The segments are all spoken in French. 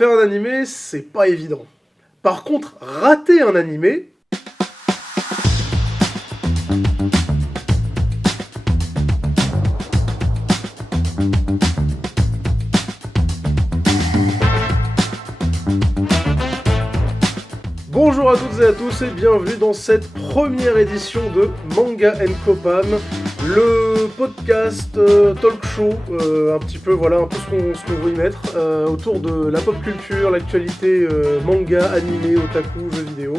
Faire un animé, c'est pas évident. Par contre, rater un animé... Bonjour à toutes et à tous et bienvenue dans cette première édition de Manga & Coppam, le podcast talk show, un petit peu voilà un peu ce qu'on veut y mettre, autour de la pop culture, l'actualité manga, animé, otaku, jeux vidéo.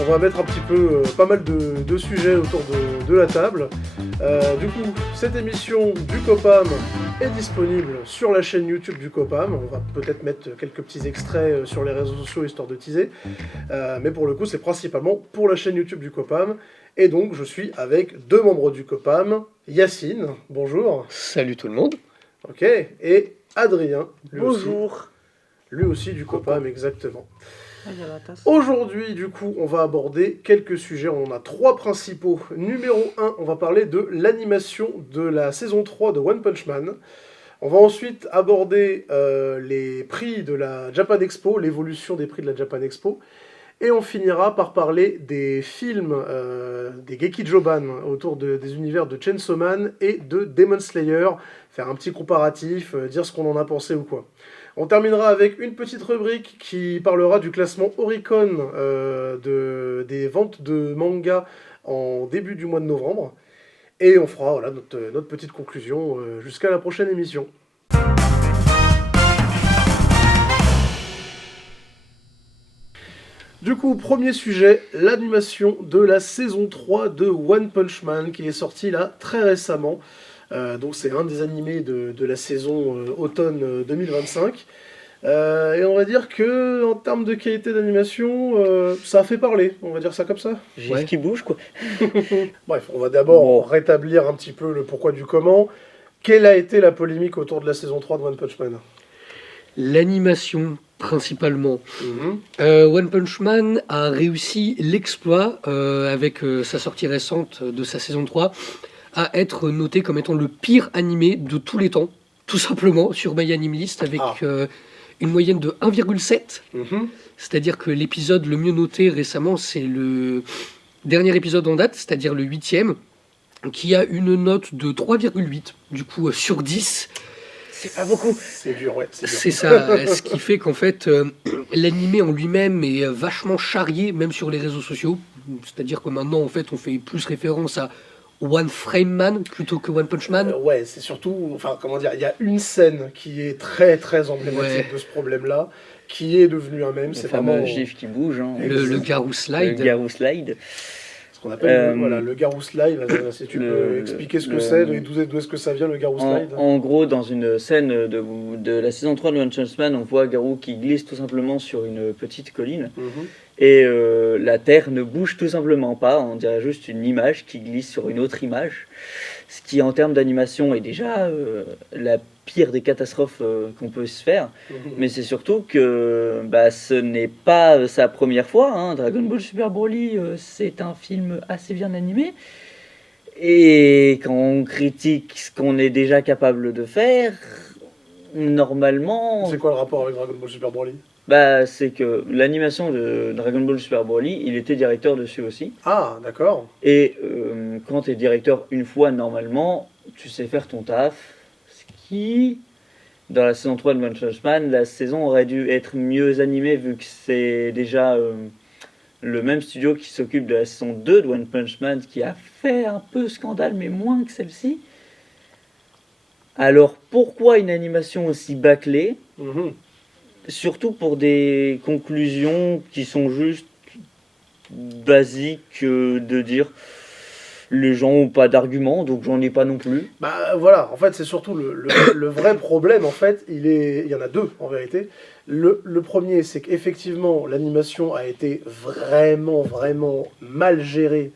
On va mettre un petit peu pas mal de sujets autour de la table. Du coup, cette émission du Coppam est disponible sur la chaîne YouTube du Coppam. On va peut-être mettre quelques petits extraits sur les réseaux sociaux histoire de teaser. Mais pour le coup, c'est principalement pour la chaîne YouTube du Coppam. Et donc, je suis avec deux membres du Coppam. Yacine, bonjour. Salut tout le monde. Ok. Et Adrien, Bonjour. Lui aussi du Coppam, exactement. Aujourd'hui, du coup, on va aborder quelques sujets. On en a trois principaux. Numéro 1, on va parler de l'animation de la saison 3 de One Punch Man. On va ensuite aborder les prix de la Japan Expo, l'évolution des prix de la Japan Expo. Et on finira par parler des films, des Gekijoban autour des univers de Chainsaw Man et de Demon Slayer. Faire un petit comparatif, dire ce qu'on en a pensé ou quoi. On terminera avec une petite rubrique qui parlera du classement Oricon des ventes de manga en début du mois de novembre. Et on fera voilà, notre petite conclusion jusqu'à la prochaine émission. Du coup, premier sujet, l'animation de la saison 3 de One Punch Man qui est sortie là très récemment. Donc c'est un des animés de la saison automne 2025. Et on va dire que en termes de qualité d'animation, ça a fait parler, on va dire ça comme ça. Gif qui bouge quoi. Bref, on va d'abord rétablir un petit peu le pourquoi du comment. Quelle a été la polémique autour de la saison 3 de One Punch Man ? L'animation principalement. One Punch Man a réussi l'exploit avec sa sortie récente de sa saison 3 à être noté comme étant le pire animé de tous les temps, tout simplement sur My Anime List avec une moyenne de 1,7. C'est-à-dire que l'épisode le mieux noté récemment, c'est le dernier épisode en date, c'est-à-dire le 8e, qui a une note de 3,8, du coup sur 10. C'est pas beaucoup. C'est dur, ouais. C'est ça, ce qui fait qu'en fait, l'animé en lui-même est vachement charrié, même sur les réseaux sociaux. C'est-à-dire que maintenant, en fait, on fait plus référence à One Frame Man plutôt que One Punch Man. Ouais, c'est surtout, enfin, comment dire, il y a une scène qui est très très emblématique de ce problème-là, qui est devenu un mème. C'est vraiment le gif qui bouge. Hein. Le Garou Slide. Le Garou Slide. Ce qu'on appelle le Garou Slide. Si tu peux expliquer ce que c'est, d'où est-ce que ça vient le Garou Slide. En gros, dans une scène de la saison 3 de One Punch Man, on voit Garou qui glisse tout simplement sur une petite colline. Et la Terre ne bouge tout simplement pas, on dirait juste une image qui glisse sur une autre image. Ce qui, en termes d'animation, est déjà la pire des catastrophes qu'on peut se faire. Mais c'est surtout que ce n'est pas sa première fois. Hein. Dragon Ball Super Broly, c'est un film assez bien animé. Et quand on critique ce qu'on est déjà capable de faire, normalement... C'est quoi le rapport avec Dragon Ball Super Broly ? C'est que l'animation de Dragon Ball Super Broly, il était directeur dessus aussi. Ah, d'accord. Et quand tu es directeur une fois, normalement, tu sais faire ton taf. Ce qui, dans la saison 3 de One Punch Man, la saison aurait dû être mieux animée vu que c'est déjà le même studio qui s'occupe de la saison 2 de One Punch Man qui a fait un peu scandale, mais moins que celle-ci. Alors pourquoi une animation aussi bâclée ? Surtout pour des conclusions qui sont juste basiques de dire les gens n'ont pas d'arguments, donc j'en ai pas non plus. Voilà, en fait c'est surtout le vrai problème, en fait, il y en a deux en vérité. Le premier, c'est qu'effectivement l'animation a été vraiment mal gérée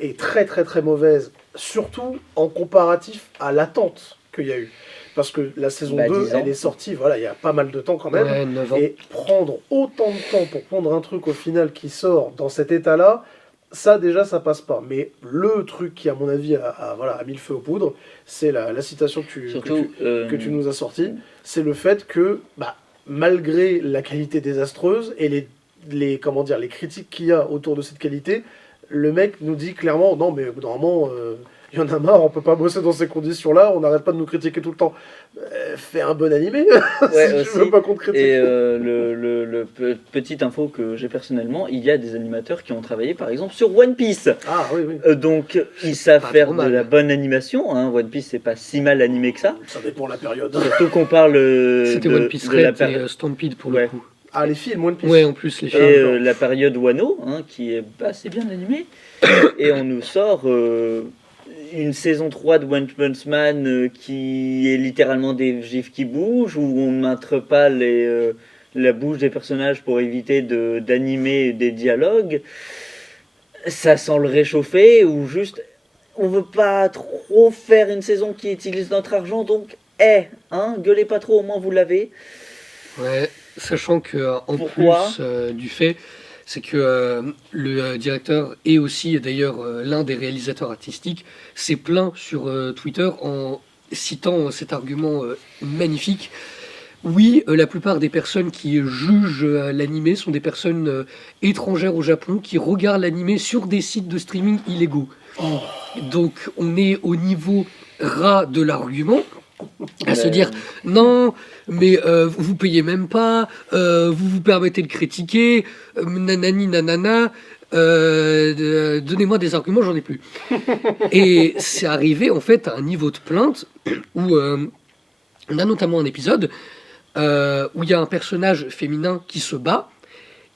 et très très très mauvaise, surtout en comparatif à l'attente qu'il y a eu. Parce que la saison 2, elle est sortie, voilà, il y a pas mal de temps quand même. Ouais, 9 ans. Et prendre autant de temps pour prendre un truc au final qui sort dans cet état-là, ça déjà ça passe pas. Mais le truc qui à mon avis a mis le feu aux poudres, c'est la citation que tu nous as sortie, c'est le fait que malgré la qualité désastreuse et les critiques qu'il y a autour de cette qualité, le mec nous dit clairement, non mais normalement, il y en a marre, on peut pas bosser dans ces conditions-là, on n'arrête pas de nous critiquer tout le temps. Fais un bon animé, si tu veux pas qu'on te critique. Et petite info que j'ai personnellement, il y a des animateurs qui ont travaillé par exemple sur One Piece. Ah oui, oui. Donc ils savent faire de la bonne animation. Hein. One Piece c'est pas si mal animé que ça. Ça dépend de la période. Surtout qu'on parle C'était One Piece Red et Stampede pour le coup. Ah, les films One Piece. Ouais, en plus les films. Et la période Wano, hein, qui est assez bien animée. Et on nous sort une saison 3 de One Punch Man qui est littéralement des gifs qui bougent, où on ne montre pas la bouche des personnages pour éviter d'animer des dialogues. Ça sent le réchauffer, ou juste on veut pas trop faire une saison qui utilise notre argent, donc gueulez pas trop, au moins vous l'avez. Ouais, sachant que en plus du fait, c'est que le directeur et aussi d'ailleurs l'un des réalisateurs artistiques s'est plaint sur Twitter en citant cet argument magnifique. Oui, la plupart des personnes qui jugent l'animé sont des personnes étrangères au Japon qui regardent l'animé sur des sites de streaming illégaux. Oh. Donc on est au niveau ras de l'argument. À se dire non, mais vous payez même pas, vous vous permettez de critiquer, nanani nanana, donnez-moi des arguments, j'en ai plus. Et c'est arrivé en fait à un niveau de plainte où on a notamment un épisode où il y a un personnage féminin qui se bat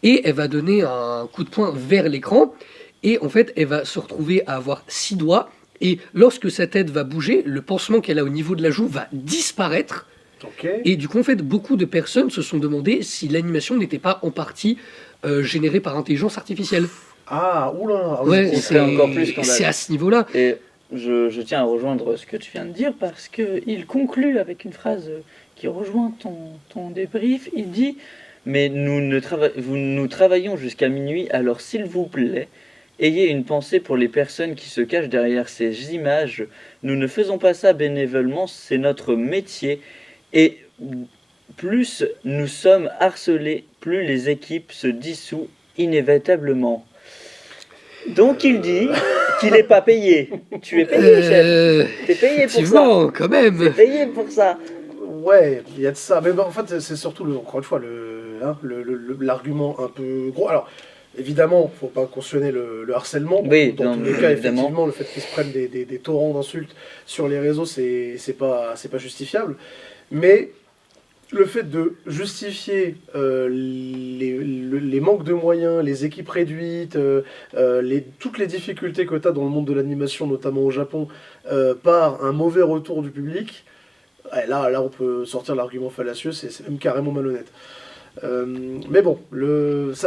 et elle va donner un coup de poing vers l'écran et en fait elle va se retrouver à avoir 6 doigts. Et lorsque sa tête va bouger, le pansement qu'elle a au niveau de la joue va disparaître. Okay. Et du coup, en fait, beaucoup de personnes se sont demandé si l'animation n'était pas en partie générée par intelligence artificielle. Ah, oula. Ouais, c'est encore plus scandaleux. C'est à ce niveau-là. Et je tiens à rejoindre ce que tu viens de dire parce qu'il conclut avec une phrase qui rejoint ton débrief. Il dit « Mais nous travaillons jusqu'à minuit, alors s'il vous plaît... » Ayez une pensée pour les personnes qui se cachent derrière ces images. Nous ne faisons pas ça bénévolement, c'est notre métier. Et plus nous sommes harcelés, plus les équipes se dissouent inévitablement. Donc il dit qu'il n'est pas payé. Tu es payé, chef. T'es payé pour ça. Quand même. T'es payé pour ça. Ouais, il y a de ça. Mais en fait, c'est surtout, encore une fois, l'argument un peu gros. Alors, évidemment, il ne faut pas cautionner le harcèlement. Oui, dans tous les cas, effectivement, le fait qu'ils se prennent des torrents d'insultes sur les réseaux, c'est pas justifiable. Mais le fait de justifier les manques de moyens, les équipes réduites, toutes les difficultés que tu as dans le monde de l'animation, notamment au Japon, par un mauvais retour du public, là on peut sortir l'argument fallacieux, c'est même carrément malhonnête. Mais bon,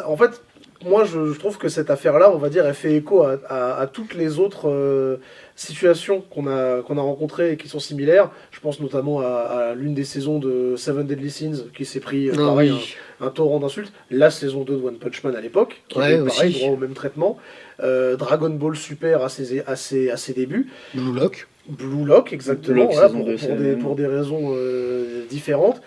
en fait... Moi, je trouve que cette affaire-là, on va dire, elle fait écho à toutes les autres situations qu'on a rencontrées et qui sont similaires. Je pense notamment à l'une des saisons de Seven Deadly Sins qui s'est pris un torrent d'insultes. La saison 2 de One Punch Man à l'époque, qui était pareil, droit au même traitement. Dragon Ball Super à ses débuts. Blue Lock, exactement, pour des raisons différentes.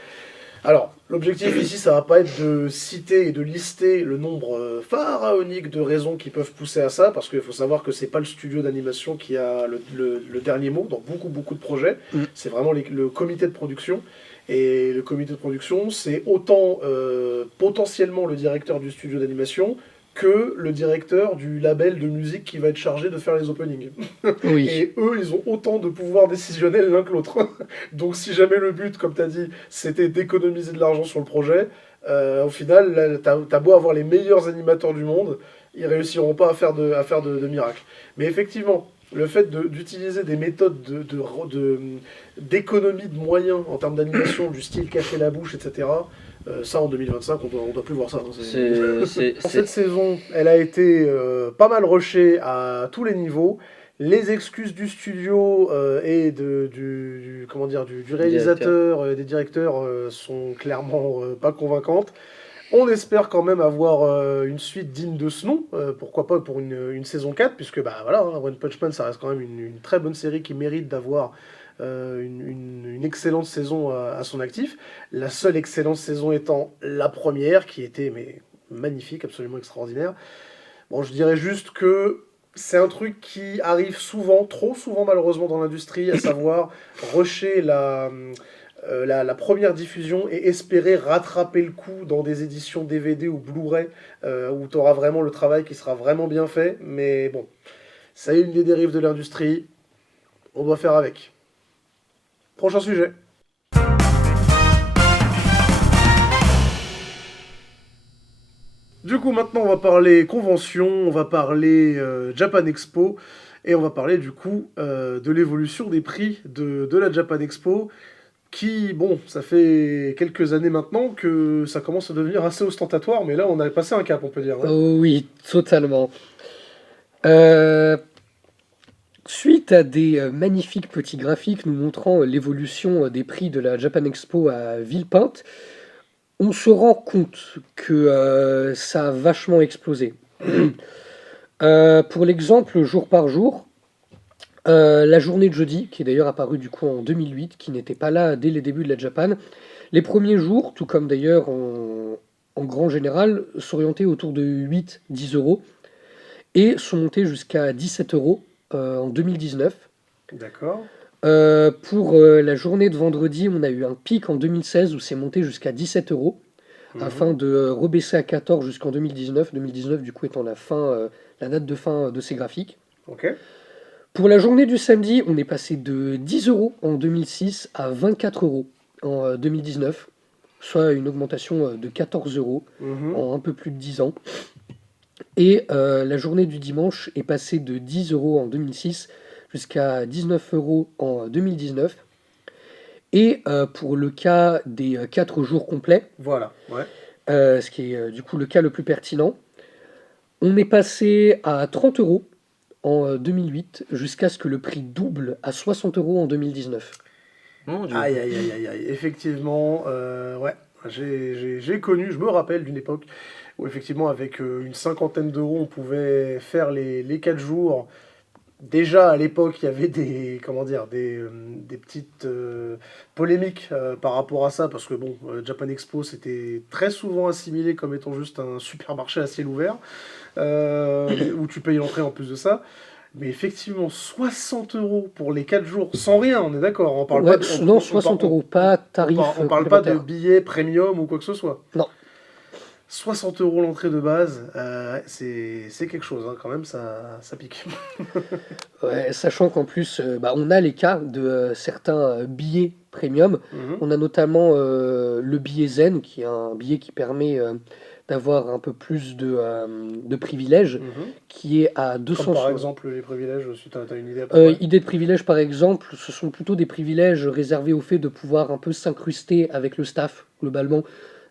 Alors, l'objectif ici, ça va pas être de citer et de lister le nombre pharaonique de raisons qui peuvent pousser à ça, parce qu'il faut savoir que c'est pas le studio d'animation qui a le dernier mot dans beaucoup de projets. C'est vraiment le comité de production. Et le comité de production, c'est autant potentiellement le directeur du studio d'animation que le directeur du label de musique qui va être chargé de faire les openings. Oui. Et eux, ils ont autant de pouvoir décisionnel l'un que l'autre. Donc si jamais le but, comme tu as dit, c'était d'économiser de l'argent sur le projet, au final, t'as beau avoir les meilleurs animateurs du monde, ils réussiront pas à faire de miracles. Mais effectivement, le fait d'utiliser des méthodes d'économie de moyens en termes d'animation, du style cacher la bouche, etc., ça en 2025, on doit plus voir ça. Cette saison, elle a été pas mal rushée à tous les niveaux. Les excuses du studio et du réalisateur, des directeurs sont clairement pas convaincantes. On espère quand même avoir une suite digne de ce nom, pourquoi pas pour une saison 4, puisque One Punch Man, ça reste quand même une très bonne série qui mérite d'avoir une excellente saison à son actif. La seule excellente saison étant la première, qui était magnifique, absolument extraordinaire. Bon, je dirais juste que c'est un truc qui arrive souvent, trop souvent malheureusement dans l'industrie, à savoir rusher la première diffusion et espérer rattraper le coup dans des éditions DVD ou Blu-ray où tu auras vraiment le travail qui sera vraiment bien fait. Mais bon, ça est une des dérives de l'industrie. On doit faire avec. Prochain sujet. Du coup, maintenant, on va parler convention, on va parler Japan Expo, et on va parler du coup de l'évolution des prix de la Japan Expo, qui, bon, ça fait quelques années maintenant que ça commence à devenir assez ostentatoire, mais là, on a passé un cap, on peut dire. Hein. Oh oui, totalement. Suite à des magnifiques petits graphiques nous montrant l'évolution des prix de la Japan Expo à Villepinte, on se rend compte que ça a vachement explosé. Pour l'exemple, jour par jour, la journée de jeudi, qui est d'ailleurs apparue du coup en 2008, qui n'était pas là dès les débuts de la Japan, les premiers jours, tout comme d'ailleurs en grand général, s'orientaient autour de 8-10 euros et sont montés jusqu'à 17 euros en 2019. D'accord. Pour la journée de vendredi, on a eu un pic en 2016 où c'est monté jusqu'à 17 euros, afin de rebaisser à 14 jusqu'en 2019. 2019 du coup étant la date de fin de ces graphiques. Ok. Pour la journée du samedi, on est passé de 10 euros en 2006 à 24 euros en 2019, soit une augmentation de 14 euros en un peu plus de 10 ans. Et la journée du dimanche est passée de 10 euros en 2006 jusqu'à 19 euros en 2019. Et pour le cas des 4 jours complets, Voilà, ouais. ce qui est du coup le cas le plus pertinent, on est passé à 30 euros en 2008 jusqu'à ce que le prix double à 60 euros en 2019. Mon Dieu. Aïe, aïe, aïe, aïe, aïe. Effectivement, ouais. J'ai connu, je me rappelle d'une époque où effectivement avec une cinquantaine d'euros on pouvait faire les 4 jours. Déjà à l'époque il y avait des petites polémiques par rapport à ça parce que bon, Japan Expo c'était très souvent assimilé comme étant juste un supermarché à ciel ouvert où tu payes l'entrée en plus de ça. Mais effectivement, 60 euros pour les 4 jours, sans rien, on est d'accord. On parle Ouais, pas de, non, 60 euros, pas tarif on parle pas de complémentaire. billets premium ou quoi que ce soit. Non. 60 euros l'entrée de base, c'est quelque chose, hein, quand même, ça pique. Ouais, sachant qu'en plus, on a les cas de certains billets premium. Mhm. On a notamment le billet Zen, qui est un billet qui permet d'avoir un peu plus de privilèges, Mhm. qui est à Comme 200. par exemple les privilèges, si tu as une idée à peu près. Idée de privilèges, par exemple, ce sont plutôt des privilèges réservés au fait de pouvoir un peu s'incruster avec le staff, globalement,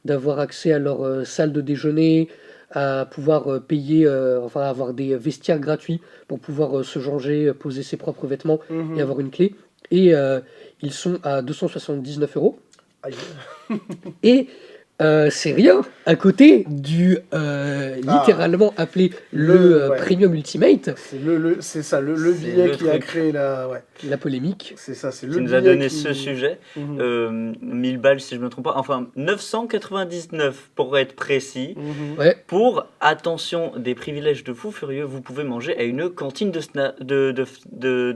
d'avoir accès à leur salle de déjeuner, à pouvoir payer, avoir des vestiaires gratuits pour pouvoir se changer, poser ses propres vêtements Mhm. et avoir une clé. Et ils sont à 279 euros. Aïe. Et c'est rien à côté du littéralement appelé le ouais. Premium Ultimate, C'est ça, le C'est billet le qui a truc. créé ouais. la polémique. C'est ça, c'est le Qui billet nous a donné qui... ce sujet. Mhm. 1000 balles si je me trompe pas. Enfin, 999 pour être précis. Mhm. Ouais, Pour, attention, des privilèges de fou furieux, vous pouvez manger à une cantine de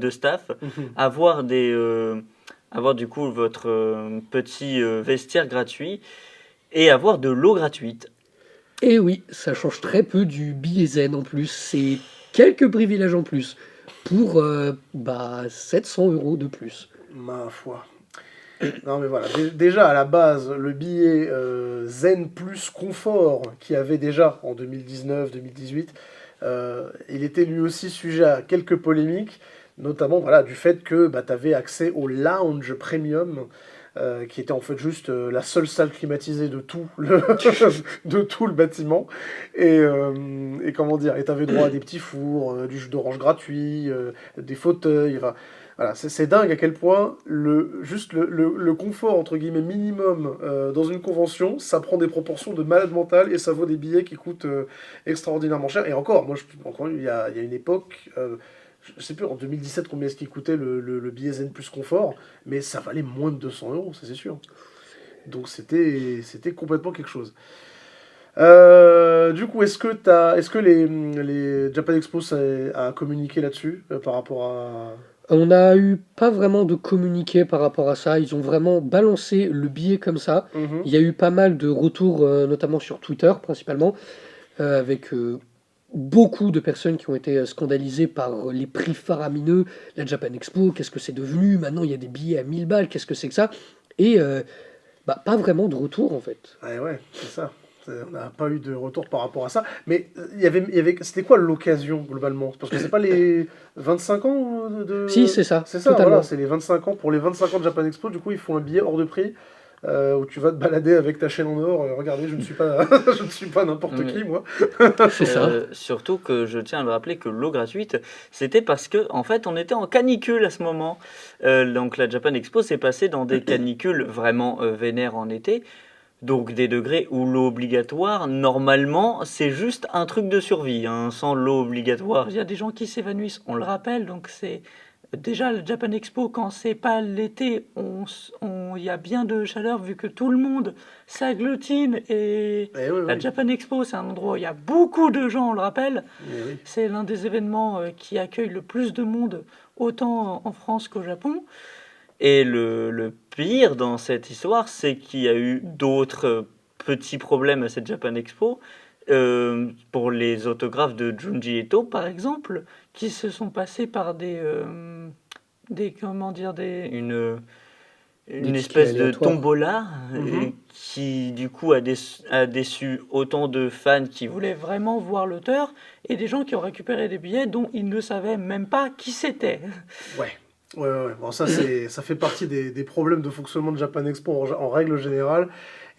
staff, Mhm. avoir du coup votre petit vestiaire gratuit et avoir de l'eau gratuite. et oui, ça change très peu du billet zen en plus. C'est quelques privilèges en plus pour 700 euros de plus. Ma foi. Non mais voilà, déjà à la base, le billet Zen plus Confort qu'il y avait déjà en 2019-2018, il était lui aussi sujet à quelques polémiques, notamment voilà, du fait que tu avais accès au lounge premium, qui était en fait juste la seule salle climatisée de tout de tout le bâtiment. Et comment dire, et tu avais droit à des petits fours, du jus d'orange gratuit, des fauteuils, enfin... Voilà, c'est dingue à quel point le confort, entre guillemets, minimum dans une convention, ça prend des proportions de malade mental et ça vaut des billets qui coûtent extraordinairement cher. Et encore, il y a une époque, je sais plus en 2017 combien est-ce qu'il coûtait le billet Zen Plus Confort, mais ça valait moins de 200 €, ça c'est sûr. Donc c'était complètement quelque chose. Du coup, est-ce que les Japan Expo a communiqué là-dessus par rapport à... On n'a eu pas vraiment de communiqué par rapport à ça. Ils ont vraiment balancé le billet comme ça. Mhm. Il y a eu pas mal de retours, notamment sur Twitter principalement, avec beaucoup de personnes qui ont été scandalisées par les prix faramineux. La Japan Expo, qu'est-ce que c'est devenu? Maintenant, il y a des billets à 1000 balles, qu'est-ce que c'est que ça? Et pas vraiment de retour en fait. Ouais, c'est ça. On n'a pas eu de retour par rapport à ça. Mais c'était quoi l'occasion globalement? Parce que c'est pas les 25 ans de... Si, c'est ça, C'est ça, totalement. voilà, c'est les 25 ans. Pour les 25 ans de Japan Expo, du coup, ils font un billet hors de prix où tu vas te balader avec ta chaîne en or. Regardez, je ne suis pas, je ne suis pas n'importe Oui. qui, moi. C'est ça. Surtout que je tiens à le rappeler que l'eau gratuite, c'était parce que en fait on était en canicule à ce moment. Donc la Japan Expo s'est passée dans des canicules vraiment vénères en été. Donc des degrés où l'eau obligatoire, normalement, c'est juste un truc de survie. Hein. Sans l'eau obligatoire, il y a des gens qui s'évanouissent, on le rappelle. Donc c'est déjà le Japan Expo, quand c'est pas l'été, il y a bien de chaleur vu que tout le monde s'agglutine. Et la Japan Expo, c'est un endroit où il y a beaucoup de gens, on le rappelle. Oui. C'est l'un des événements qui accueille le plus de monde, autant en France qu'au Japon. Et le pire dans cette histoire, c'est qu'il y a eu d'autres petits problèmes à cette Japan Expo. Pour les autographes de Junji Ito, par exemple, qui se sont passés par une espèce de tombola qui, du coup, a déçu autant de fans qui voulaient vraiment voir l'auteur et des gens qui ont récupéré des billets dont ils ne savaient même pas qui c'était. Ouais. Bon, ça fait partie des problèmes de fonctionnement de Japan Expo en règle générale.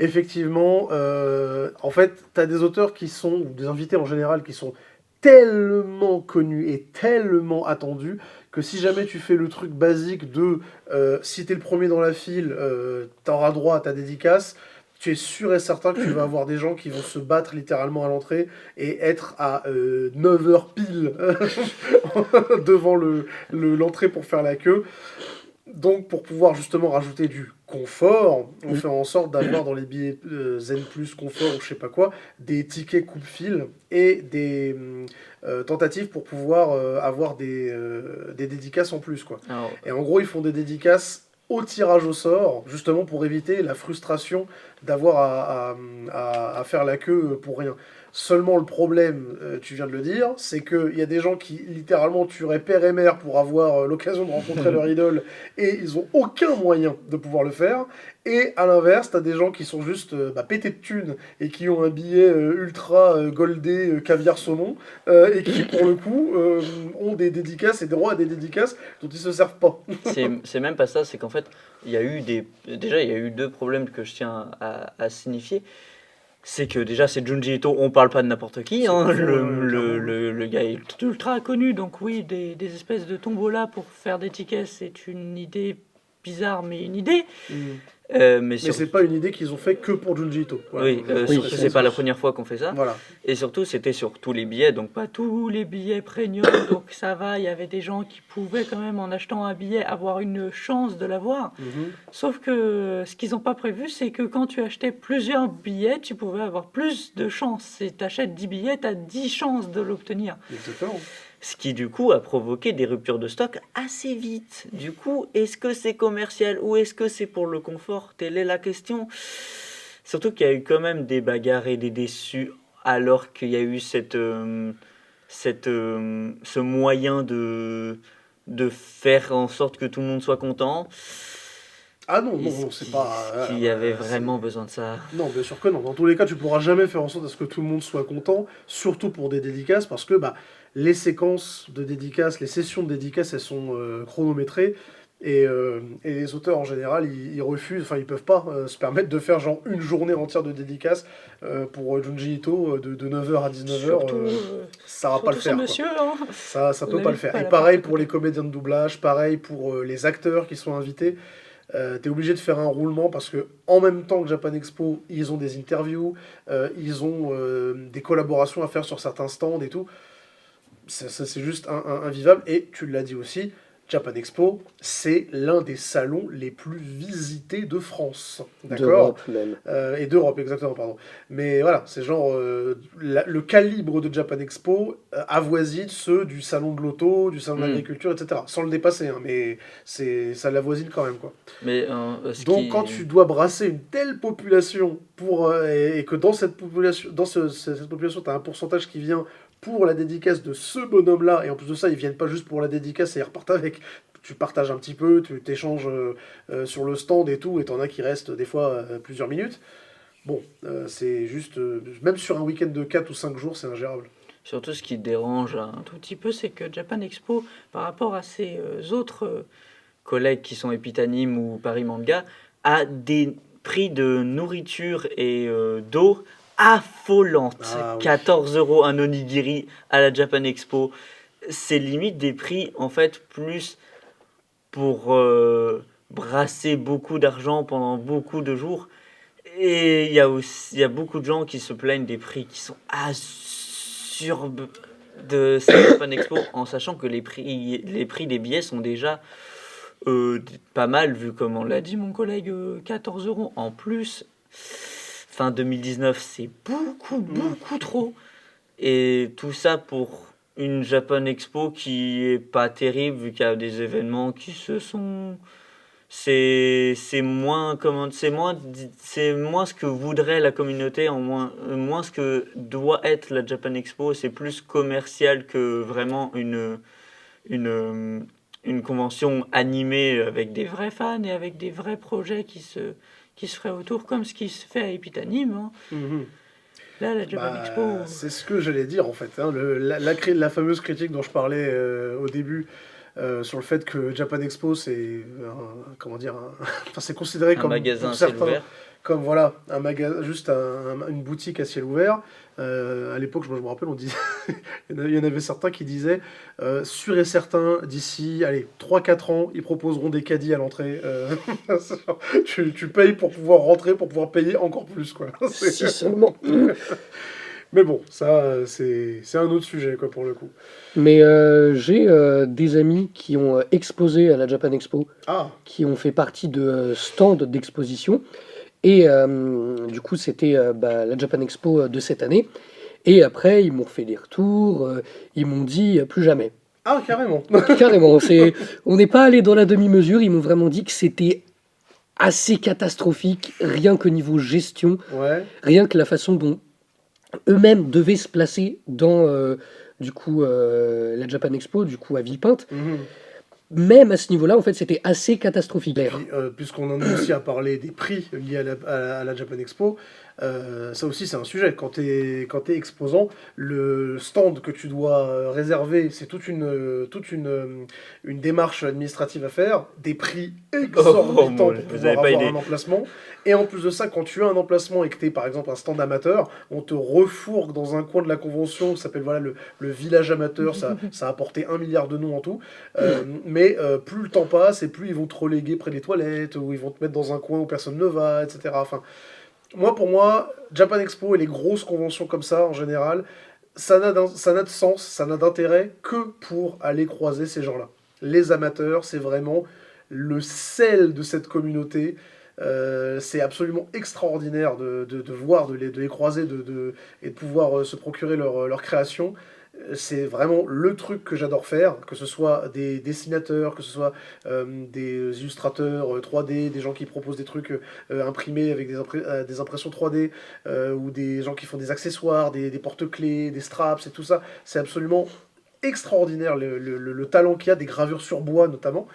Effectivement, en fait, tu as des auteurs ou des invités en général, qui sont tellement connus et tellement attendus que si jamais tu fais le truc basique de si t'es le premier dans la file, t'auras droit à ta dédicace, tu es sûr et certain que tu vas avoir des gens qui vont se battre littéralement à l'entrée et être à 9h pile devant l'entrée pour faire la queue. Donc, pour pouvoir justement rajouter du confort, on fait en sorte d'avoir dans les billets Zen Plus Confort ou je sais pas quoi, des tickets coupe-fil et des tentatives pour pouvoir avoir des dédicaces en plus, quoi. Alors, Et en gros, ils font des dédicaces au tirage au sort, justement pour éviter la frustration d'avoir à faire la queue pour rien. Seulement le problème, tu viens de le dire, c'est qu'il y a des gens qui littéralement tueraient père et mère pour avoir l'occasion de rencontrer leur idole et ils ont aucun moyen de pouvoir le faire. Et à l'inverse, t'as des gens qui sont juste pétés de thunes et qui ont un billet ultra goldé caviar saumon et qui pour le coup ont des dédicaces et des droits à des dédicaces dont ils se servent pas. c'est même pas ça, c'est qu'en fait, il y a eu deux problèmes que je tiens à signifier. C'est que déjà, c'est Junji Ito, on parle pas de n'importe qui. Hein. Le gars est ultra connu, donc oui, des espèces de tombola pour faire des tickets, c'est une idée bizarre, mais une idée. Mais c'est pas une idée qu'ils ont fait que pour Junji Ito. Voilà. Surtout, c'est pas la première fois qu'on fait ça. Voilà. Et surtout, c'était sur tous les billets, donc pas tous les billets premium, donc ça va. Il y avait des gens qui pouvaient quand même, en achetant un billet, avoir une chance de l'avoir. Sauf que ce qu'ils n'ont pas prévu, c'est que quand tu achetais plusieurs billets, tu pouvais avoir plus de chances. Si tu achètes 10 billets, tu as 10 chances de l'obtenir. Exactement. Ce qui, du coup, a provoqué des ruptures de stock assez vite. Du coup, est-ce que c'est commercial ou est-ce que c'est pour le confort? Telle est la question. Surtout qu'il y a eu quand même des bagarres et des déçus, alors qu'il y a eu ce moyen de faire en sorte que tout le monde soit content. Ah non, c'est pas... Qu'il y avait vraiment besoin de ça. Non, bien sûr que non. Dans tous les cas, tu pourras jamais faire en sorte à ce que tout le monde soit content, surtout pour des dédicaces, parce que les séquences de dédicaces, les sessions de dédicaces, elles sont chronométrées, et les auteurs en général, ils refusent, enfin ils peuvent pas se permettre de faire genre une journée entière de dédicaces pour Junji Ito de 9h à 19h, ça va pas le faire. Monsieur, hein. Ça peut pas le faire. Et pareil pour les comédiens de doublage, pareil pour les acteurs qui sont invités. T'es obligé de faire un roulement parce que en même temps que Japan Expo, ils ont des interviews, ils ont des collaborations à faire sur certains stands et tout. c'est juste invivable. Et tu l'as dit aussi, Japan Expo, c'est l'un des salons les plus visités de France. D'accord ? D'Europe même. Et d'Europe, exactement, pardon. Mais voilà, c'est genre le calibre de Japan Expo avoisine ceux du salon de l'auto, du salon de l'agriculture, etc. Sans le dépasser, hein, mais ça l'avoisine quand même, quoi. Mais, Donc quand tu dois brasser une telle population et que dans cette population, cette population, tu as un pourcentage qui vient pour la dédicace de ce bonhomme-là, et en plus de ça, ils viennent pas juste pour la dédicace et ils repartent avec. Tu partages un petit peu, tu t'échanges sur le stand et tout, et t'en as qui restent des fois plusieurs minutes. Bon, c'est juste... même sur un week-end de 4 ou 5 jours, c'est ingérable. Surtout, ce qui dérange un tout petit peu, c'est que Japan Expo, par rapport à ses autres collègues qui sont Epitanim ou Paris Manga, a des prix de nourriture et d'eau affolantes. Ah, oui. 14 € un onigiri à la Japan Expo. C'est limite des prix, en fait, plus pour brasser beaucoup d'argent pendant beaucoup de jours. Et il y a beaucoup de gens qui se plaignent des prix qui sont absurdes de cette Japan Expo, en sachant que les prix des billets sont déjà pas mal, vu comme on l'a dit mon collègue, 14 € en plus. Fin 2019, c'est beaucoup trop. Et tout ça pour une Japan Expo qui est pas terrible, vu qu'il y a des événements qui se sont... C'est moins ce que voudrait la communauté, moins ce que doit être la Japan Expo. C'est plus commercial que vraiment une convention animée avec des vrais fans et avec des vrais projets qui se feraient autour, comme ce qui se fait à Epitanim. Hein. Mhm. Là, la Japan Expo... C'est ce que j'allais dire, en fait. Hein, la fameuse critique dont je parlais au début, sur le fait que Japan Expo, c'est enfin, c'est considéré un comme magasin pour à ciel certains, ouvert. comme voilà, un magasin, juste une boutique à ciel ouvert. À l'époque, je me rappelle, on disait, il y en avait certains qui disaient, sûr et certain, d'ici, allez, 3-4 ans, ils proposeront des caddies à l'entrée. C'est genre, tu payes pour pouvoir rentrer, pour pouvoir payer encore plus, quoi. Si seulement. Mais bon, ça, c'est un autre sujet, quoi, pour le coup. Mais j'ai des amis qui ont exposé à la Japan Expo, Ah, qui ont fait partie de stands d'exposition. Et du coup, c'était la Japan Expo de cette année. Et après, ils m'ont fait des retours, ils m'ont dit plus jamais. ah, carrément. Carrément, on n'est pas allé dans la demi-mesure, ils m'ont vraiment dit que c'était assez catastrophique, rien que niveau gestion, Ouais. rien que la façon dont eux-mêmes devaient se placer dans la Japan Expo, du coup à Villepinte. Mhm. Même à ce niveau-là, en fait, c'était assez catastrophique. Puis, puisqu'on en est aussi à parler des prix liés à la Japan Expo, ça aussi c'est un sujet. Quand tu es exposant, le stand que tu dois réserver, c'est toute une démarche administrative à faire, des prix exorbitants pour pouvoir avoir un emplacement. Et en plus de ça, quand tu as un emplacement et que tu es par exemple un stand amateur, on te refourgue dans un coin de la convention qui s'appelle voilà, le village amateur, ça a apporté 1 milliard de noms en tout. Mais plus le temps passe et plus ils vont te reléguer près des toilettes, ou ils vont te mettre dans un coin où personne ne va, etc. Enfin, pour moi, Japan Expo et les grosses conventions comme ça, en général, ça n'a de sens, ça n'a d'intérêt que pour aller croiser ces gens-là. Les amateurs, c'est vraiment le sel de cette communauté. C'est absolument extraordinaire de voir, de les croiser et de pouvoir se procurer leur création. C'est vraiment le truc que j'adore faire, que ce soit des dessinateurs, que ce soit des illustrateurs 3D, des gens qui proposent des trucs imprimés avec des impressions 3D, ou des gens qui font des accessoires, des porte-clés, des straps et tout ça. C'est absolument extraordinaire le talent qu'il y a, des gravures sur bois notamment.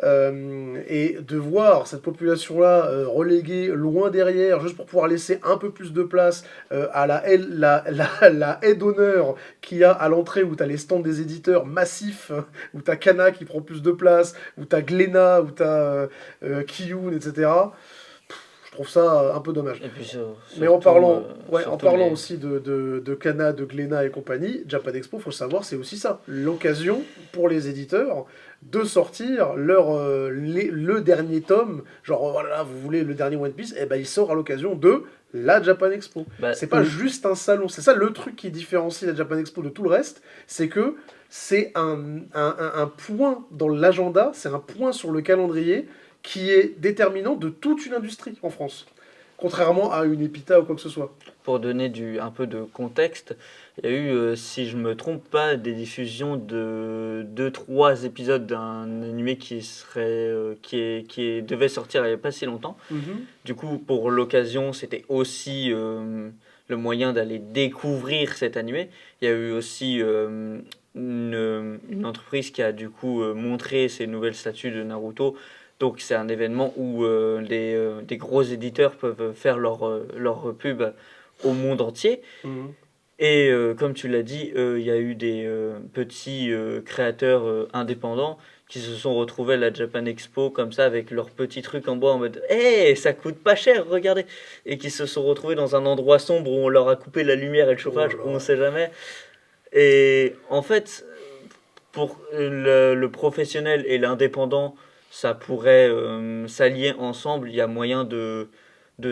Et de voir cette population-là reléguée loin derrière, juste pour pouvoir laisser un peu plus de place à la haie d'honneur qu'il y a à l'entrée, où tu as les stands des éditeurs massifs, où tu as Kana qui prend plus de place, où tu as Glénat, où tu as Kiyun, etc. Je trouve ça un peu dommage. Et puis, mais en parlant les... aussi de Kana, de Glénat et compagnie, Japan Expo, faut le savoir, c'est aussi ça. L'occasion pour les éditeurs de sortir le dernier tome. Genre, voilà, vous voulez le dernier One Piece, et ben il sort à l'occasion de la Japan Expo. C'est pas juste un salon. C'est ça le truc qui différencie la Japan Expo de tout le reste, c'est que c'est un point dans l'agenda, c'est un point sur le calendrier qui est déterminant de toute une industrie en France. Contrairement à une Epita ou quoi que ce soit. Pour donner un peu de contexte, il y a eu, si je ne me trompe pas, des diffusions de 2-3 épisodes d'un animé qui devait sortir il n'y a pas si longtemps. Du coup, pour l'occasion, c'était aussi le moyen d'aller découvrir cet animé. Il y a eu aussi une entreprise qui a du coup montré ses nouvelles statues de Naruto. Donc c'est un événement où des gros éditeurs peuvent faire leur pub au monde entier. Et comme tu l'as dit, il y a eu des petits créateurs indépendants qui se sont retrouvés à la Japan Expo comme ça avec leurs petits trucs en bois en mode « Hey, ça coûte pas cher, regardez !» Et qui se sont retrouvés dans un endroit sombre où on leur a coupé la lumière et le chauffage, on ne sait jamais. Et en fait, pour le professionnel et l'indépendant, ça pourrait s'allier ensemble. Il y a moyen de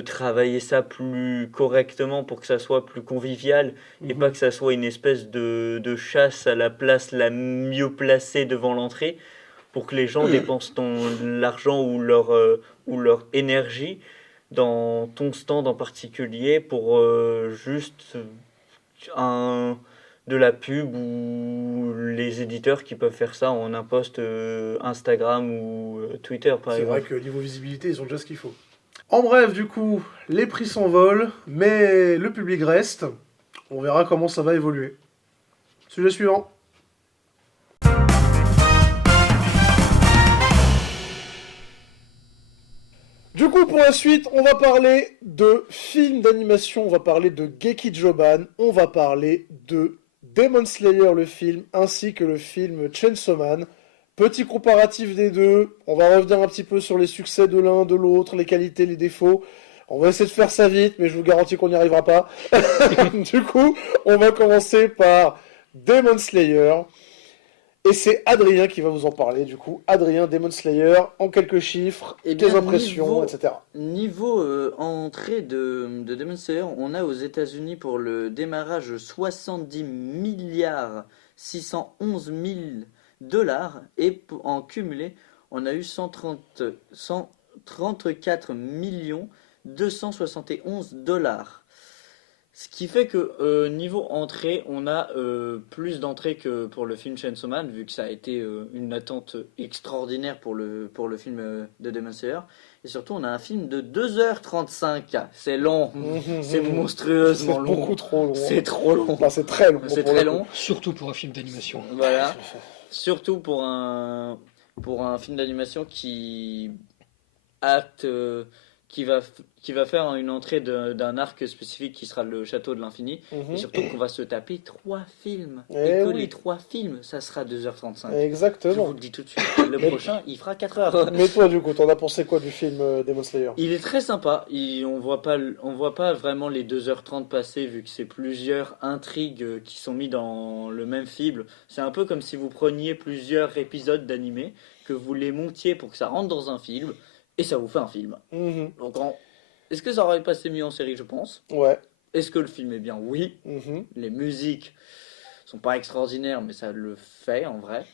travailler ça plus correctement pour que ça soit plus convivial et pas que ça soit une espèce de chasse à la place la mieux placée devant l'entrée pour que les gens dépensent l'argent ou leur énergie dans ton stand en particulier pour juste de la pub ou les éditeurs qui peuvent faire ça en un post Instagram ou Twitter par exemple. C'est vrai que niveau visibilité, ils ont déjà ce qu'il faut. En bref, du coup, les prix s'envolent, mais le public reste. On verra comment ça va évoluer. Sujet suivant. Du coup, pour la suite, on va parler de films d'animation, on va parler de Geki Joban, on va parler de Demon Slayer, le film, ainsi que le film Chainsaw Man. Petit comparatif des deux, on va revenir un petit peu sur les succès de l'un, de l'autre, les qualités, les défauts. On va essayer de faire ça vite, mais je vous garantis qu'on n'y arrivera pas. Du coup, on va commencer par Demon Slayer. Et c'est Adrien qui va vous en parler, du coup. Adrien, Demon Slayer, en quelques chiffres, tes impressions, etc. Niveau entrée de Demon Slayer, on a aux États-Unis pour le démarrage 70 milliards 611 000 dollars. Et en cumulé, on a eu 134 millions 271 dollars. Ce qui fait que niveau entrée, on a plus d'entrées que pour le film Chainsaw Man, vu que ça a été une attente extraordinaire pour le film de Demon Slayer. Et surtout, on a un film de 2h35. C'est long, c'est monstrueusement long. C'est beaucoup trop long. C'est trop long. Enfin, c'est très long. C'est très long. Surtout pour un film d'animation. Voilà. Surtout pour un film d'animation qui va faire une entrée d'un arc spécifique qui sera le château de l'infini. Et surtout qu'on va se taper 3 films. Et que les 3 films, ça sera 2h35. Exactement. Je vous le dis tout de suite. Le prochain, il fera 4h. Mais toi, du coup, t'en as pensé quoi du film Demon Slayer ? Il est très sympa. On voit pas vraiment les 2h30 passer, vu que c'est plusieurs intrigues qui sont mis dans le même film. C'est un peu comme si vous preniez plusieurs épisodes d'animé, que vous les montiez pour que ça rentre dans un film, et ça vous fait un film. Donc est-ce que ça aurait passé mieux en série, je pense ? Ouais. Est-ce que le film est bien ? Oui. Les musiques sont pas extraordinaires, mais ça le fait en vrai.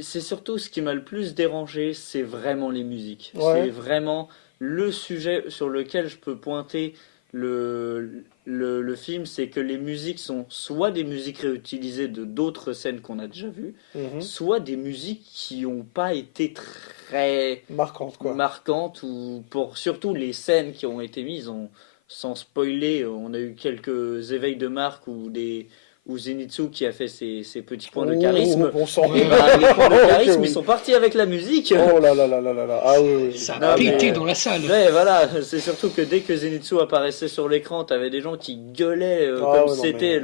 C'est surtout ce qui m'a le plus dérangé, c'est vraiment les musiques. Ouais. C'est vraiment le sujet sur lequel je peux pointer le film, c'est que les musiques sont soit des musiques réutilisées de d'autres scènes qu'on a déjà vues, soit des musiques qui n'ont pas été très marquantes, ou pour surtout les scènes qui ont été mises, sans spoiler, on a eu quelques éveils de marque ou Zenitsu qui a fait ses petits points de charisme. Les points de charisme, ils sont partis avec la musique. Oh là là là là là. Ah oui. Ça a pété dans la salle. Ouais, voilà. C'est surtout que dès que Zenitsu apparaissait sur l'écran, t'avais des gens qui gueulaient comme c'était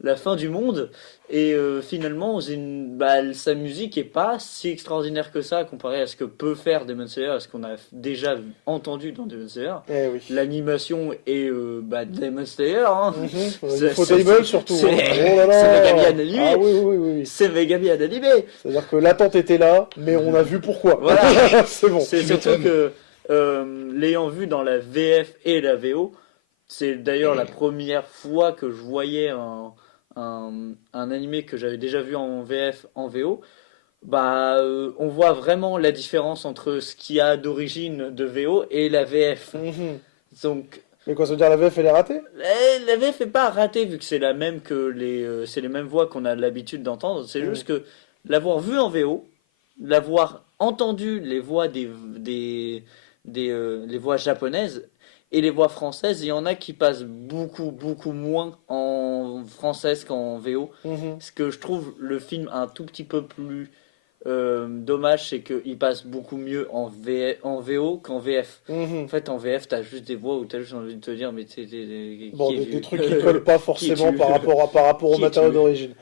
la fin du monde. Et finalement, sa musique est pas si extraordinaire que ça comparé à ce que peut faire Demon Slayer, à ce qu'on a déjà entendu dans Demon Slayer. Eh oui. L'animation est Demon Slayer. Hein. Ufotable surtout. C'est méga bien animé. Ah oui. C'est méga bien animé. C'est-à-dire que l'attente était là, mais on a vu pourquoi. Voilà. C'est bon. C'est surtout que l'ayant vu dans la VF et la VO, c'est d'ailleurs la première fois que je voyais un animé que j'avais déjà vu en VF, en VO. On voit vraiment la différence entre ce qu'il y a d'origine de VO et la VF. Donc, mais quoi, ça veut dire la VF elle est ratée? La VF est pas ratée vu que c'est la même c'est les mêmes voix qu'on a l'habitude d'entendre. C'est juste que l'avoir vu en VO, l'avoir entendu les voix les voix japonaises et les voix françaises, il y en a qui passent beaucoup moins en française qu'en VO. Ce que je trouve le film un tout petit peu plus dommage, c'est qu'il passe beaucoup mieux en VO qu'en VF. En fait, en VF, t'as juste des voix où t'as juste envie de te dire, mais des trucs qui collent pas forcément par rapport au matériau d'origine.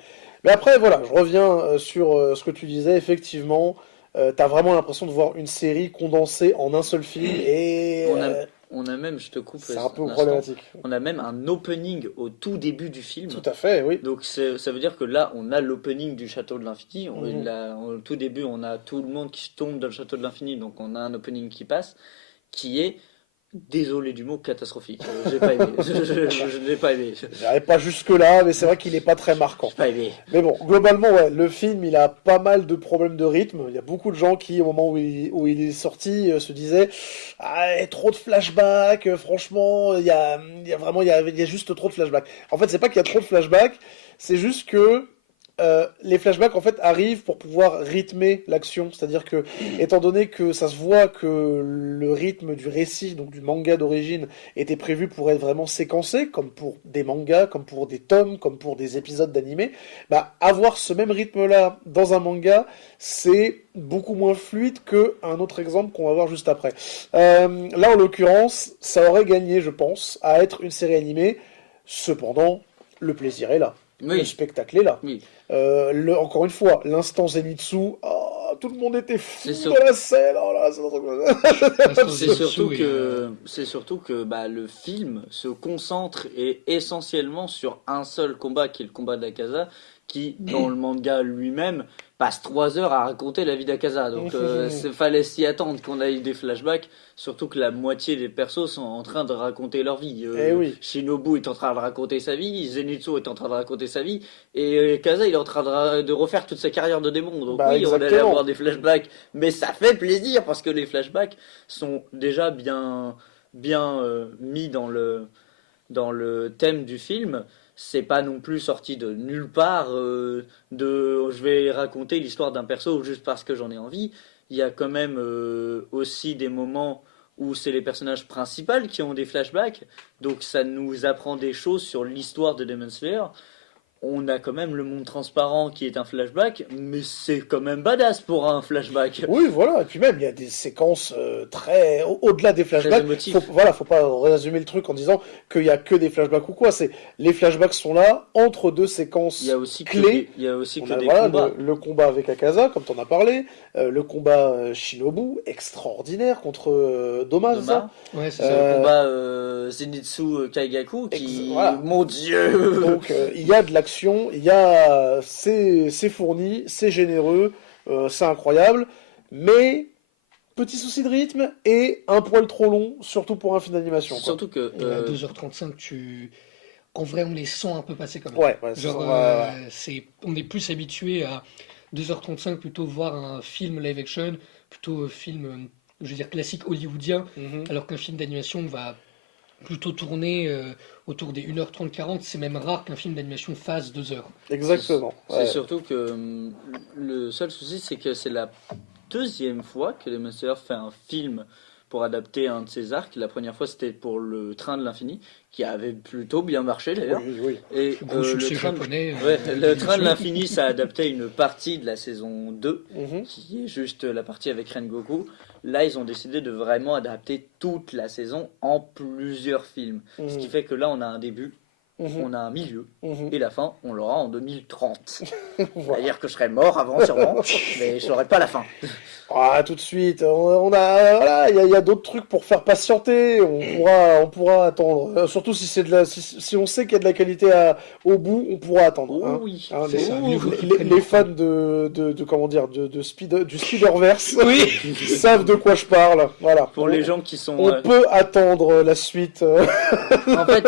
Mais après, voilà, je reviens sur ce que tu disais. Effectivement, t'as vraiment l'impression de voir une série condensée en un seul film et on a même, je te coupe, c'est un peu problématique. On a même un opening au tout début du film. Tout à fait, oui. Donc ça veut dire que là, on a l'opening du Château de l'Infini. Au tout début, on a tout le monde qui tombe dans le Château de l'Infini. Donc on a un opening qui passe, qui est, désolé du mot, catastrophique. J'ai pas aimé. Je n'ai pas aimé. J'arrive pas jusque là, mais c'est vrai qu'il est pas très marquant. J'ai pas aimé. Mais bon, globalement, ouais, le film, il a pas mal de problèmes de rythme. Il y a beaucoup de gens qui, au moment où il est sorti, se disaient, trop de flashbacks. Franchement, il y a juste trop de flashbacks. En fait, c'est pas qu'il y a trop de flashbacks, c'est juste que les flashbacks en fait arrivent pour pouvoir rythmer l'action, c'est-à-dire que étant donné que ça se voit que le rythme du récit, donc du manga d'origine, était prévu pour être vraiment séquencé, comme pour des mangas, comme pour des tomes, comme pour des épisodes d'animé, avoir ce même rythme-là dans un manga, c'est beaucoup moins fluide qu'un autre exemple qu'on va voir juste après. Là, en l'occurrence, ça aurait gagné, je pense, à être une série animée. Cependant, le plaisir est là. Oui. Le spectacle est là. Oui. Encore une fois, l'instant Zenitsu, tout le monde était fou dans la scène. C'est surtout que le film se concentre essentiellement sur un seul combat, qui est le combat d'Akaza, qui, dans le manga lui-même, passe 3 heures à raconter la vie d'Akaza. Donc, fallait s'y attendre qu'on ait des flashbacks, surtout que la moitié des persos sont en train de raconter leur vie. Oui. Shinobu est en train de raconter sa vie, Zenitsu est en train de raconter sa vie, et Akaza, il est en train de refaire toute sa carrière de démon. Donc oui, exactement. on allait avoir des flashbacks, mais ça fait plaisir, parce que les flashbacks sont déjà bien mis dans le thème du film. C'est pas non plus sorti de nulle part, je vais raconter l'histoire d'un perso juste parce que j'en ai envie. Il y a quand même aussi des moments où c'est les personnages principaux qui ont des flashbacks, donc ça nous apprend des choses sur l'histoire de Demon Slayer. On a quand même le monde transparent qui est un flashback, mais c'est quand même badass pour un flashback. Oui, voilà. Et puis même, il y a des séquences très au-delà des flashbacks. Faut pas résumer le truc en disant qu'il y a que des flashbacks ou quoi. Les flashbacks sont là entre deux séquences clés. Il y a aussi que des combats. Le combat avec Akaza, comme t'en as parlé, le combat Shinobu, extraordinaire contre Doma. Ouais, c'est ça. Le combat Zenitsu Kaigaku, mon dieu. Donc il y a de l'action, c'est fourni, c'est généreux, c'est incroyable, mais petit souci de rythme et un poil trop long, surtout pour un film d'animation. Surtout que à 2h35, en vrai, on les sent un peu passer comme ça. On est plus habitué à 2h35 plutôt voir un film live action, plutôt film, je veux dire classique hollywoodien, alors qu'un film d'animation va plutôt tourner autour des 1h30-40. C'est même rare qu'un film d'animation fasse 2 heures. Exactement. C'est surtout que le seul souci, c'est que c'est la deuxième fois que Demon Slayer fait un film pour adapter un de ses arcs. La première fois, c'était pour le Train de l'Infini, qui avait plutôt bien marché d'ailleurs. Oui. Et le Train de l'Infini, ça adaptait une partie de la saison 2, qui est juste la partie avec Rengoku. Là, ils ont décidé de vraiment adapter toute la saison en plusieurs films. Ce qui fait que là, on a un début on a un milieu, Mhm. et la fin, on l'aura en 2030. Voilà. C'est-à-dire que je serai mort avant, sûrement, mais je n'aurai pas la fin. Ah, tout de suite, on a, voilà, il y a d'autres trucs pour faire patienter. On pourra attendre. Surtout si c'est si on sait qu'il y a de la qualité au bout, on pourra attendre. Oh Hein. oui. Hein, C'est les, ça, mieux vaut qu'ils les- prennent les leur fans temps. de comment dire, du Spider-Verse Oui. savent de quoi je parle. Voilà. Pour les gens qui sont... On peut attendre la suite. En fait,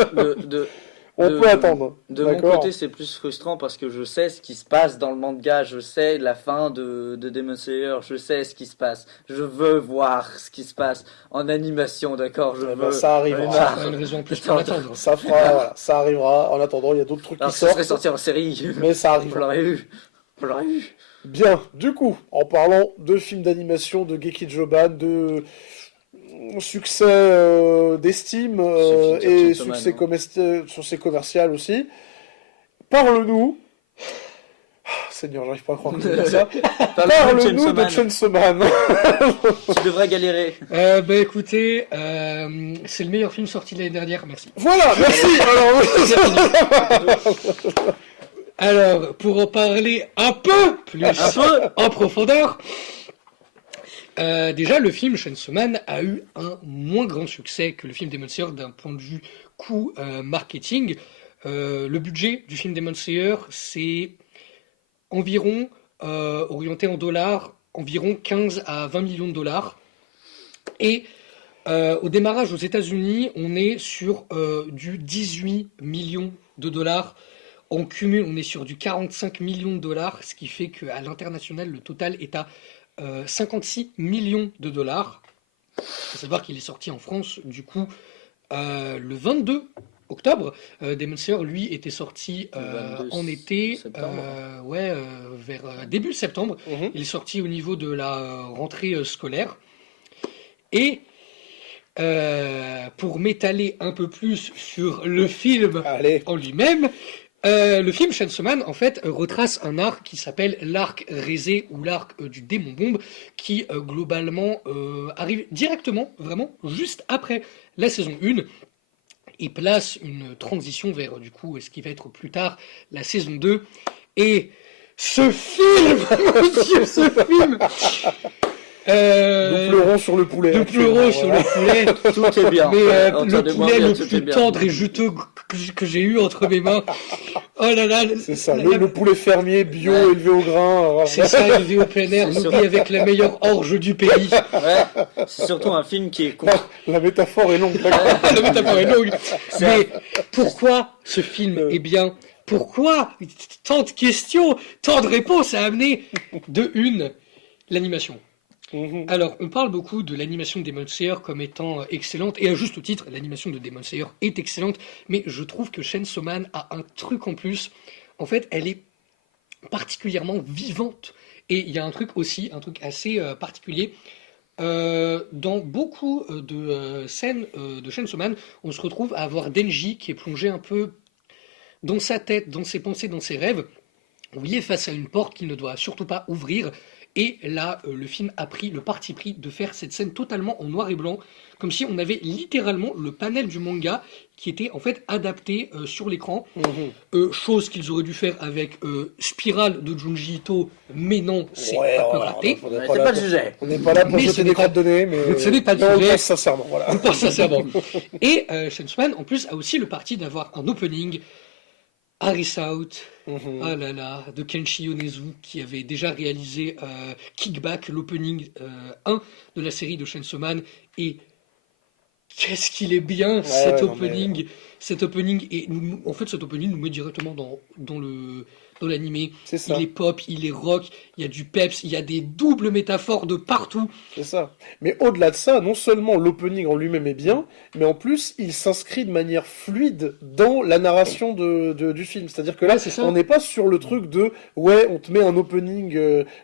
On de- peut attendre. de mon D'accord. côté, c'est plus frustrant parce que je sais ce qui se passe dans le manga, je sais la fin de Demon Slayer, je sais ce qui se passe. Je veux voir ce qui se passe en animation, d'accord. Je Eh ben, veux. ça arrivera. j'en ai C'est marre. pas une raison en plus pour Attends. l'attendre. Ça fera, voilà, ça arrivera. En attendant, il y a d'autres trucs Alors, qui ça serait sortent. sorti en série. Mais ça On arrivera. l'aurait eu. On l'aurait eu. Bien, du coup, en parlant de films d'animation, de Geki Joban, de succès d'estime Suffit de dire et Chainsaw Man, succès commercial aussi, parle-nous. Ah, Seigneur, j'arrive pas à croire que je vais dire ça. Parle-nous de Chainsaw Man. Tu devrais galérer. Bah écoutez, c'est le meilleur film sorti l'année dernière, merci. Voilà, merci. Alors, pour en parler un peu plus en profondeur, déjà le film Chainsaw Man a eu un moins grand succès que le film Demon Slayer d'un point de vue coût marketing. Le budget du film Demon Slayer, c'est environ, orienté en dollars, environ 15 à 20 millions de dollars. Et au démarrage aux États-Unis, on est sur du 18 millions de dollars. En cumul, on est sur du 45 millions de dollars, ce qui fait qu'à l'international, le total est à 56 millions de dollars. Il faut savoir qu'il est sorti en France, du coup, le 22 octobre. Demon Slayer, lui, était sorti Le 22 en été, septembre. vers début septembre. Mhm. Il est sorti au niveau de la rentrée scolaire. Et pour m'étaler un peu plus sur le film Allez. en lui-même, le film Chainsaw Man, en fait, retrace un arc qui s'appelle l'arc Résé ou l'arc du démon bombe, qui globalement arrive directement, vraiment, juste après la saison 1, et place une transition vers, du coup, ce qui va être plus tard, la saison 2. Et ce film, mon Dieu, ce film Nous pleurons sur le poulet. nous pleurons sur le poulet. Tout est bien. Mais le Entendez-moi poulet bien, le tout est plus bien. tendre et juteux que j'ai eu entre mes mains. Oh là là, C'est ça, le poulet fermier bio Ouais. élevé au grain. Voilà. c'est ça, élevé au plein air, C'est nourri sûr. avec la meilleure orge du pays. Ouais, c'est surtout un film qui est La métaphore est longue. d'accord. La métaphore est longue. C'est Mais pourquoi ce film est bien? Pourquoi tant de questions, tant de réponses à amener? De une, l'animation. Mhm. Alors, on parle beaucoup de l'animation de Demon Slayer comme étant excellente, et à juste titre, l'animation de Demon Slayer est excellente, mais je trouve que Chainsaw Man a un truc en plus. En fait, elle est particulièrement vivante, et il y a un truc aussi, un truc assez particulier. Dans beaucoup de scènes de Chainsaw Man, on se retrouve à avoir Denji qui est plongé un peu dans sa tête, dans ses pensées, dans ses rêves, où il est face à une porte qu'il ne doit surtout pas ouvrir. Et là, le film a pris le parti pris de faire cette scène totalement en noir et blanc, comme si on avait littéralement le panel du manga qui était en fait adapté sur l'écran. Mhm. Chose qu'ils auraient dû faire avec Spiral de Junji Ito, mais non, c'est Ouais, un peu voilà, raté. on n'est Ouais, pas c'est là pas le pour- sujet. On n'est pas là pour Mais ce jeter n'est des pas- crottes de nez, mais ce n'est pas le on le sujet. pense sincèrement. Voilà. Je pense sincèrement. Et Chainsaw Man, en plus, a aussi le parti d'avoir un opening Harris Out, Mhm. ah là là, de Kenshi Yonezu, qui avait déjà réalisé Kickback, l'opening 1 de la série de Chainsaw Man, et qu'est-ce qu'il est bien cet ouais, non, opening, cet opening, et en fait cet opening nous met directement dans l'animé. C'est ça. Il est pop, il est rock, il y a du peps, il y a des doubles métaphores de partout. C'est ça. Mais au-delà de ça, non seulement l'opening en lui-même est bien, mais en plus, il s'inscrit de manière fluide dans la narration du film. C'est-à-dire que là, Ouais, c'est ça. on n'est pas sur le truc de ouais, on te met un opening,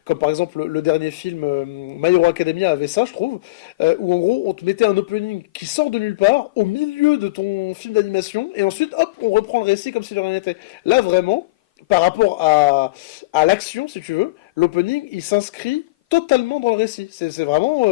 comme par exemple le dernier film My Hero Academia avait ça, je trouve, où en gros, on te mettait un opening qui sort de nulle part, au milieu de ton film d'animation, et ensuite, hop, on reprend le récit comme si de rien n'était. Là, vraiment, par rapport à l'action, si tu veux, l'opening, il s'inscrit totalement dans le récit. C'est vraiment,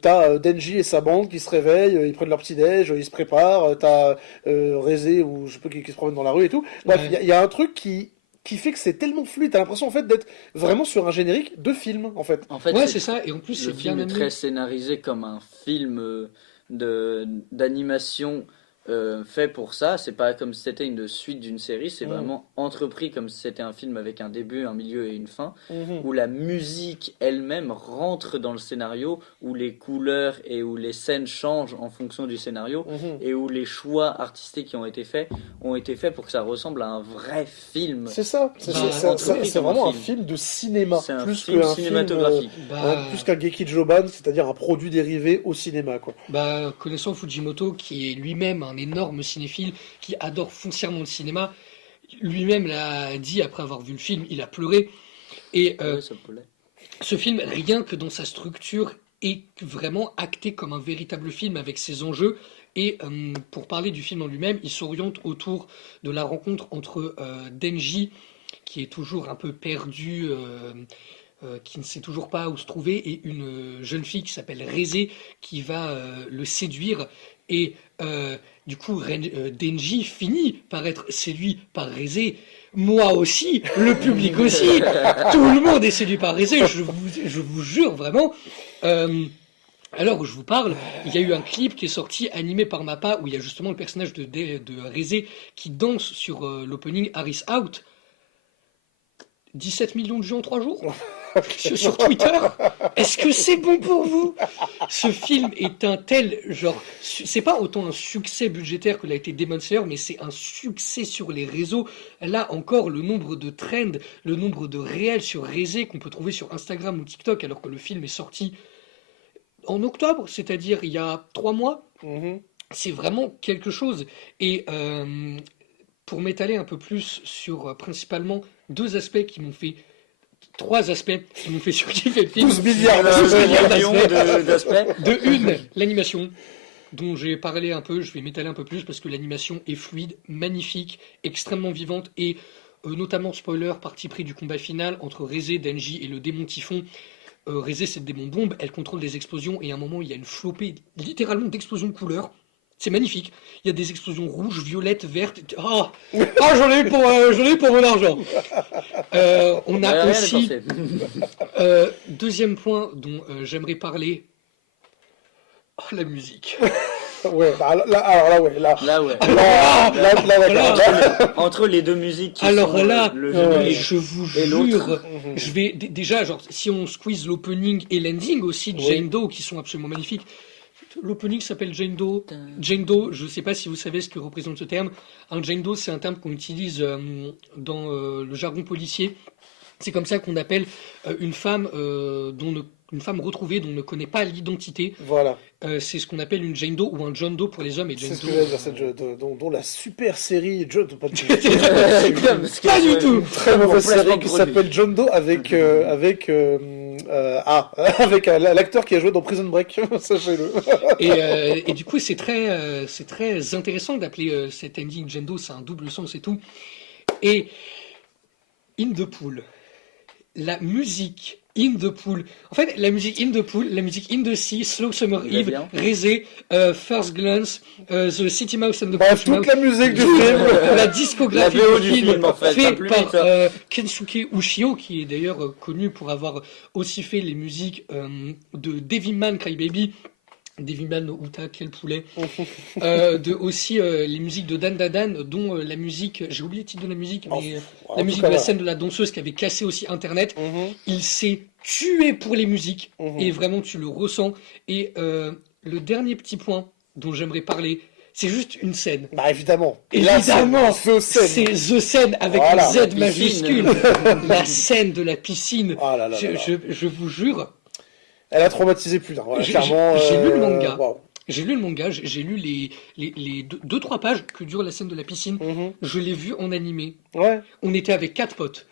t'as Denji et sa bande qui se réveillent, ils prennent leur petit déj, ils se préparent. T'as Rézé ou je sais pas qui se promène dans la rue et tout. Bref, il y a un truc qui fait que c'est tellement fluide. T'as l'impression en fait d'être vraiment sur un générique de film en fait. En fait, ouais, c'est ça. Et en plus, le c'est bien film est amené. très scénarisé comme un film d'animation fait pour ça. C'est pas comme si c'était une suite d'une série. C'est vraiment entrepris comme si c'était un film avec un début, un milieu et une fin, où la musique elle-même rentre dans le scénario, où les couleurs et où les scènes changent en fonction du scénario, et où les choix artistiques qui ont été faits pour que ça ressemble à un vrai film. C'est ça. C'est vraiment un film de cinéma. C'est un plus film qu'un cinématographique. plus qu'un Geki Joban, c'est-à-dire un produit dérivé au cinéma, quoi. Connaissant Fujimoto, qui est lui-même un énorme cinéphile, qui adore foncièrement le cinéma, lui-même l'a dit après avoir vu le film, il a pleuré. Et Ça peut l'être. ce film, rien que dans sa structure, est vraiment acté comme un véritable film avec ses enjeux. Et pour parler du film en lui-même, il s'oriente autour de la rencontre entre Denji, qui est toujours un peu perdu, qui ne sait toujours pas où se trouver, et une jeune fille qui s'appelle Rézé, qui va le séduire. Et du coup, Denji finit par être séduit par Rézé. Moi aussi, le public aussi, tout le monde est séduit par Rézé, je vous jure vraiment. Alors où je vous parle, il y a eu un clip qui est sorti animé par Mappa où il y a justement le personnage de Rézé qui danse sur l'opening Harris Out. 17 millions de vues en 3 jours sur Twitter. Est-ce que c'est bon pour vous? Ce film est un tel genre, c'est pas autant un succès budgétaire que l'a été Demon Slayer, mais c'est un succès sur les réseaux. Là encore, le nombre de trends, le nombre de réels sur Rézé qu'on peut trouver sur Instagram ou TikTok, alors que le film est sorti en octobre, c'est-à-dire il y a 3 mois. C'est vraiment quelque chose. Et pour m'étaler un peu plus sur principalement 3 aspects qui m'ont fait surkiffer le film. 12 milliards d'aspects. De une, l'animation, dont j'ai parlé un peu, je vais m'étaler un peu plus parce que l'animation est fluide, magnifique, extrêmement vivante et notamment, spoiler, parti pris du combat final entre Rézé, Denji et le démon Typhon. Rézé, c'est le démon bombe, elle contrôle des explosions et à un moment, il y a une flopée littéralement d'explosions de couleurs. C'est magnifique. Il y a des explosions rouges, violettes, vertes. J'en ai eu pour mon argent. On a aussi deuxième point dont j'aimerais parler. La musique. Ouais, Entre les deux musiques qui alors sont là, le générique je vous et jure, je vais déjà, genre, si on squeeze l'opening et l'ending aussi de Jane Doe, qui sont absolument magnifiques. L'opening s'appelle Jane Doe. Jane Doe, je ne sais pas si vous savez ce que représente ce terme. Un Jane Doe, c'est un terme qu'on utilise dans le jargon policier. C'est comme ça qu'on appelle une femme une femme retrouvée dont on ne connaît pas l'identité. Voilà. C'est ce qu'on appelle une Jane Doe ou un John Doe pour les hommes. Et Jane C'est ce Doe, que j'allais dire, dont la super série John Doe, pas du tout. très mauvaise série qui s'appelle John Doe avec l'acteur qui a joué dans Prison Break, sachez-le. Et du coup, c'est très intéressant d'appeler cet ending Jane Doe, c'est un double sens et tout. Et In the Pool, la musique In the Pool. En fait, la musique In the Pool, la musique In the Sea, Slow Summer Eve, Rézé, First Glance, The City Mouse and the Bref, toute la musique du film. La discographie du film, en fait par Kensuke Ushio, qui est d'ailleurs connu pour avoir aussi fait les musiques de Devilman Crybaby. Devilman no Uta, quel poulet. Aussi les musiques de Dan Dadan, dont la musique, j'ai oublié le titre de la musique, mais la musique de la scène de la danseuse qui avait cassé aussi Internet. Il s'est tué pour les musiques, et vraiment tu le ressens. Et le dernier petit point dont j'aimerais parler, c'est juste une scène. Bah évidemment. Évidemment, c'est The Scène avec un Z majuscule. La scène de la piscine. Je vous jure. Elle a traumatisé plus d'un. Voilà, clairement. J'ai lu le manga. J'ai lu le manga. J'ai lu les 2-3 pages que dure la scène de la piscine. Je l'ai vu en animé. Ouais. On était avec 4 potes.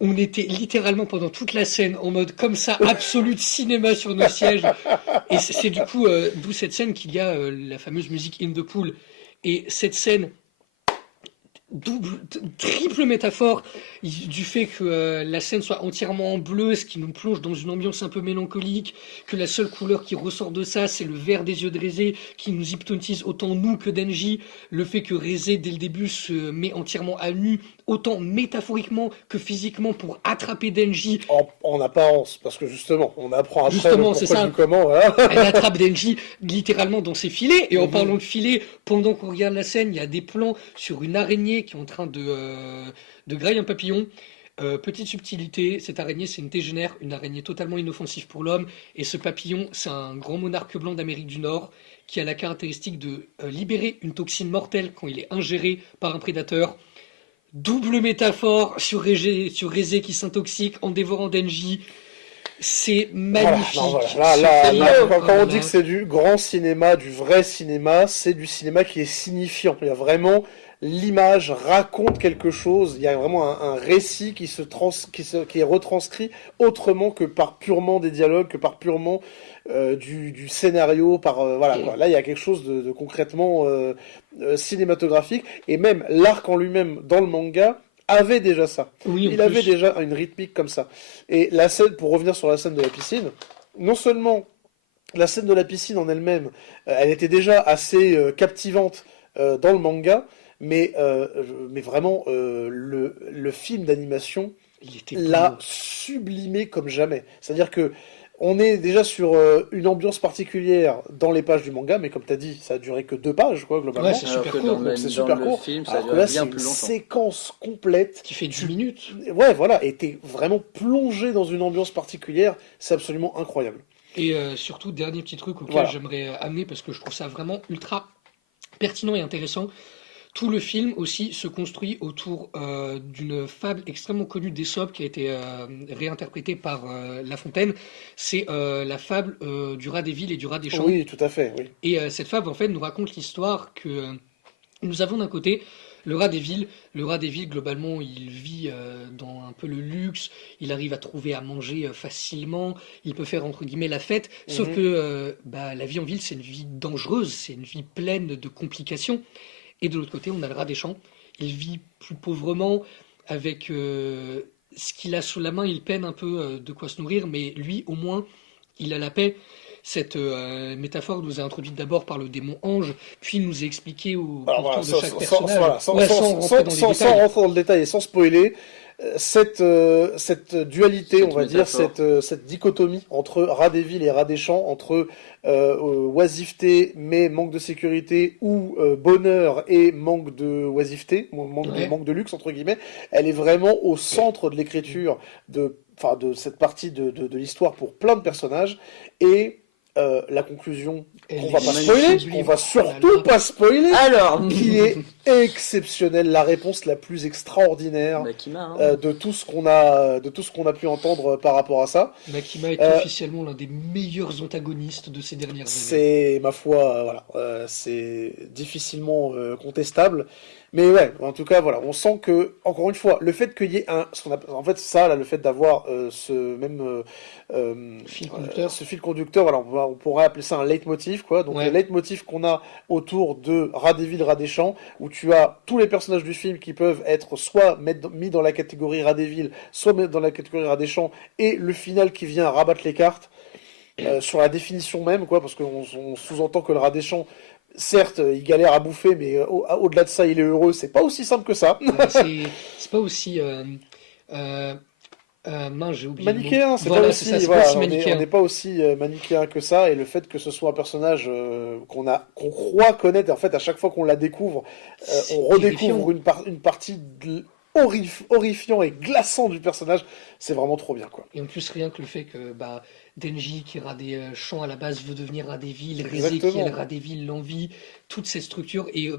On était littéralement pendant toute la scène en mode comme ça, absolu de cinéma sur nos sièges. Et c'est du coup d'où cette scène qu'il y a la fameuse musique In the Pool. Et cette scène, triple métaphore du fait que la scène soit entièrement en bleu, ce qui nous plonge dans une ambiance un peu mélancolique, que la seule couleur qui ressort de ça, c'est le vert des yeux de Reze, qui nous hypnotise autant nous que Denji, le fait que Reze, dès le début, se met entièrement à nu, autant métaphoriquement que physiquement, pour attraper Denji. En apparence, parce que justement, on apprend après Justement, le c'est pourquoi ça. du comment, voilà. Elle attrape Denji littéralement dans ses filets, et en parlant de filets, pendant qu'on regarde la scène, il y a des plans sur une araignée qui est en train de grailler un papillon. Petite subtilité, cette araignée c'est une tégénaire, une araignée totalement inoffensive pour l'homme, et ce papillon c'est un grand monarque blanc d'Amérique du Nord qui a la caractéristique de libérer une toxine mortelle quand il est ingéré par un prédateur. Double métaphore sur Reze qui s'intoxique en dévorant Denji. C'est magnifique. Quand on dit que c'est du grand cinéma, du vrai cinéma, c'est du cinéma qui est signifiant. Il y a vraiment l'image raconte quelque chose. Il y a vraiment un récit qui est retranscrit autrement que par purement des dialogues, que par purement du scénario. Voilà. Quoi. Là, il y a quelque chose de concrètement cinématographique, et même l'arc en lui-même dans le manga avait déjà ça. Oui, il avait déjà une rythmique comme ça. Et la scène, pour revenir sur la scène de la piscine, non seulement la scène de la piscine en elle-même, elle était déjà assez captivante dans le manga, mais vraiment le film d'animation l'a sublimé comme jamais. C'est-à-dire que on est déjà sur une ambiance particulière dans les pages du manga, mais comme tu as dit, ça a duré que 2 pages, quoi, globalement. Ouais, c'est super court. Donc c'est super court. Le film, ça alors dure que là, bien c'est une plus longtemps. séquence complète Qui fait 10 minutes. Ouais, voilà, et t'es vraiment plongé dans une ambiance particulière, c'est absolument incroyable. Et surtout, dernier petit truc auquel j'aimerais amener, parce que je trouve ça vraiment ultra pertinent et intéressant. Tout le film aussi se construit autour d'une fable extrêmement connue d'Ésope qui a été réinterprétée par La Fontaine. C'est la fable du rat des villes et du rat des champs. Oui, tout à fait, oui. Et cette fable, en fait, nous raconte l'histoire que nous avons d'un côté le rat des villes. Le rat des villes, globalement, il vit dans un peu le luxe, il arrive à trouver à manger facilement, il peut faire, entre guillemets, la fête. Sauf que la vie en ville, c'est une vie dangereuse, c'est une vie pleine de complications. Et de l'autre côté, on a le rat des champs. Il vit plus pauvrement, avec ce qu'il a sous la main, il peine un peu de quoi se nourrir, mais lui, au moins, il a la paix. Cette métaphore nous est introduite d'abord par le démon ange, puis nous est expliquée au contour de chaque personnage. Sans rentrer dans le détail et sans spoiler, cette dualité, on va dire, cette dichotomie entre rat des villes et rat des champs, entre oisiveté mais manque de sécurité, ou bonheur et manque de oisiveté, manque de luxe entre guillemets, elle est vraiment au centre de l'écriture de cette partie de l'histoire pour plein de personnages. Et la conclusion qu'on va pas spoiler, on va surtout pas spoiler, alors qui est exceptionnelle, la réponse la plus extraordinaire de tout ce qu'on a pu entendre par rapport à ça. Makima est officiellement l'un des meilleurs antagonistes de ces dernières années. C'est, ma foi, c'est difficilement contestable. Mais ouais, en tout cas, voilà, on sent que, encore une fois, le fait qu'il y ait le fait d'avoir ce fil conducteur, voilà, on pourrait appeler ça un leitmotiv, quoi. Donc, le leitmotiv qu'on a autour de Rat des villes, Rat des champs, où tu as tous les personnages du film qui peuvent être soit mis dans la catégorie Rat des villes, soit mis dans la catégorie Rat des champs, et le final qui vient rabattre les cartes sur la définition même, quoi, parce qu'on sous-entend que le Rat des champs, certes, il galère à bouffer, mais au-delà de ça, il est heureux. C'est pas aussi simple que ça. C'est pas aussi j'ai oublié manichéen, c'est pas aussi, on n'est pas aussi manichéen que ça. Et le fait que ce soit un personnage qu'on croit connaître, et en fait, à chaque fois qu'on la découvre, on redécouvre une partie horrifiant et glaçant du personnage. C'est vraiment trop bien, quoi. Et en plus, rien que le fait que Denji, qui est rat des champs à la base, veut devenir rat des villes, Reze, qui est le rat des villes, l'envie, toutes ces structures. Et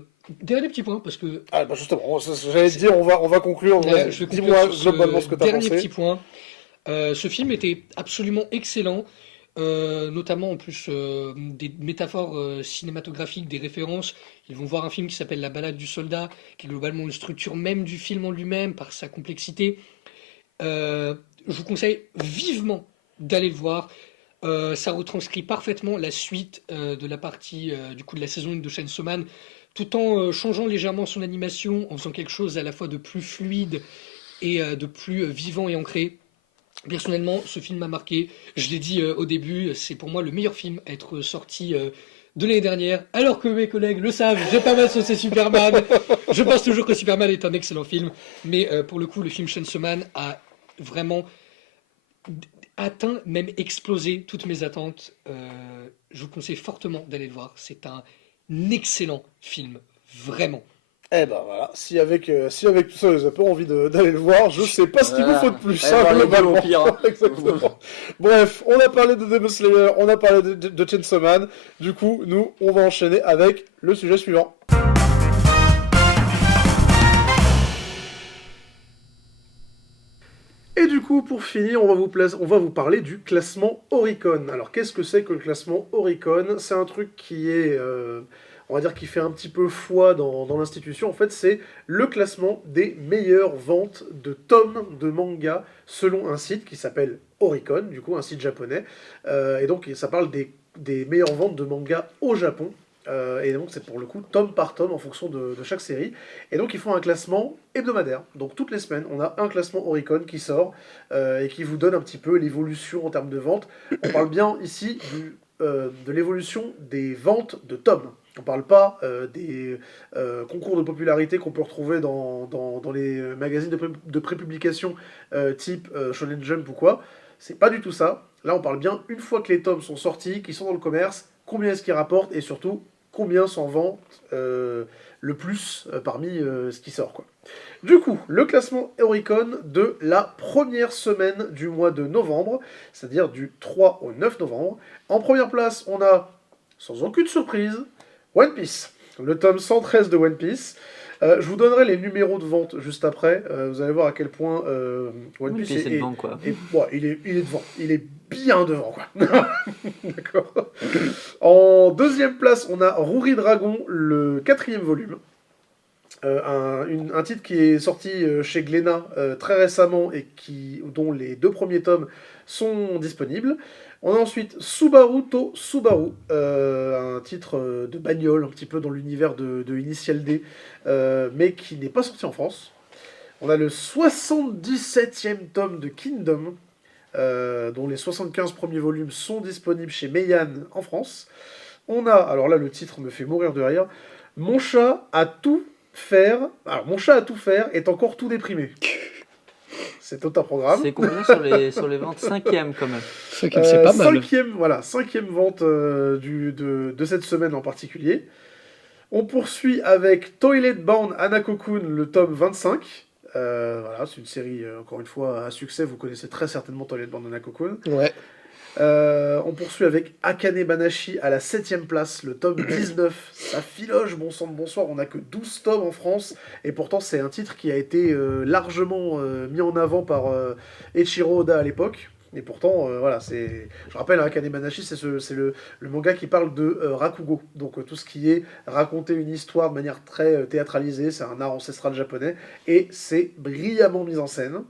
dernier petit point, parce que... justement, j'allais te dire, on va conclure. Dis-moi globalement ce que tu as pensé. Dernier petit point. Ce film était absolument excellent. Notamment en plus des métaphores cinématographiques, des références. Ils vont voir un film qui s'appelle La Balade du Soldat, qui est globalement une structure même du film en lui-même, par sa complexité. Je vous conseille vivement d'aller le voir. Ça retranscrit parfaitement la suite de la partie de la saison 1 de Chainsaw Man. tout en changeant légèrement son animation, en faisant quelque chose à la fois de plus fluide et de plus vivant et ancré. Personnellement, ce film m'a marqué. Je l'ai dit au début, c'est pour moi le meilleur film à être sorti de l'année dernière. Alors que mes collègues le savent, j'ai pas mal saucé Superman. Je pense toujours que Superman est un excellent film. Mais pour le coup, le film Chainsaw Man a vraiment atteint, même explosé toutes mes attentes. Je vous conseille fortement d'aller le voir. C'est un excellent film. Vraiment. Eh ben voilà, si avec tout ça, vous avez pas envie d'aller le voir, je sais pas ce qu'il vous faut de plus, globalement. Exactement. Bref, on a parlé de Demon Slayer, on a parlé de Chainsaw Man, du coup, nous, on va enchaîner avec le sujet suivant. Et du coup, pour finir, on va vous parler du classement Oricon. Alors, qu'est-ce que c'est que le classement Oricon ? C'est un truc qui est... on va dire qu'il fait un petit peu foi dans l'institution. En fait, c'est le classement des meilleures ventes de tomes de manga selon un site qui s'appelle Oricon, du coup, un site japonais. Et donc, ça parle des meilleures ventes de manga au Japon. Et donc, c'est pour le coup tome par tome en fonction de chaque série. Et donc, ils font un classement hebdomadaire. Donc, toutes les semaines, on a un classement Oricon qui sort et qui vous donne un petit peu l'évolution en termes de ventes. On parle bien ici de l'évolution des ventes de tomes. On ne parle pas des concours de popularité qu'on peut retrouver dans les magazines de prépublication type Shonen Jump ou quoi. C'est pas du tout ça. Là, on parle bien, une fois que les tomes sont sortis, qu'ils sont dans le commerce, combien est-ce qu'ils rapportent et surtout, combien s'en vend le plus parmi ce qui sort, quoi. Du coup, le classement Oricon de la première semaine du mois de novembre, c'est-à-dire du 3 au 9 novembre. En première place, on a, sans aucune surprise, One Piece, le tome 113 de One Piece. Je vous donnerai les numéros de vente juste après. Vous allez voir à quel point One Piece est devant, quoi. Il est devant. Il est bien devant, quoi. D'accord. En deuxième place, on a Ruri Dragon, le 4e volume. Un titre qui est sorti chez Glénat très récemment et dont les 2 premiers tomes sont disponibles. On a ensuite Subaru to Subaru, un titre de bagnole, un petit peu dans l'univers de Initial D, mais qui n'est pas sorti en France. On a le 77e tome de Kingdom, dont les 75 premiers volumes sont disponibles chez Meian en France. On a, alors là le titre me fait mourir de rire, Mon chat a tout faire. Alors mon chat a tout faire est encore tout déprimé. C'est tout un programme. C'est combien sur les ventes? 5e quand même. 5e, c'est pas mal. 5e vente de cette semaine en particulier. On poursuit avec Toilet Bound Hanako-kun, le tome 25. Voilà, c'est une série, encore une fois, à succès. Vous connaissez très certainement Toilet Bound Hanako-kun. Ouais. On poursuit avec Akane Banashi à la 7e place, le tome 19. Ça filoche, bon sang de bonsoir, on n'a que 12 tomes en France, et pourtant c'est un titre qui a été largement mis en avant par Eiichiro Oda à l'époque. Et pourtant, voilà, je rappelle, Akane Banashi, c'est le manga qui parle de Rakugo, donc tout ce qui est raconter une histoire de manière très théâtralisée, c'est un art ancestral japonais, et c'est brillamment mis en scène.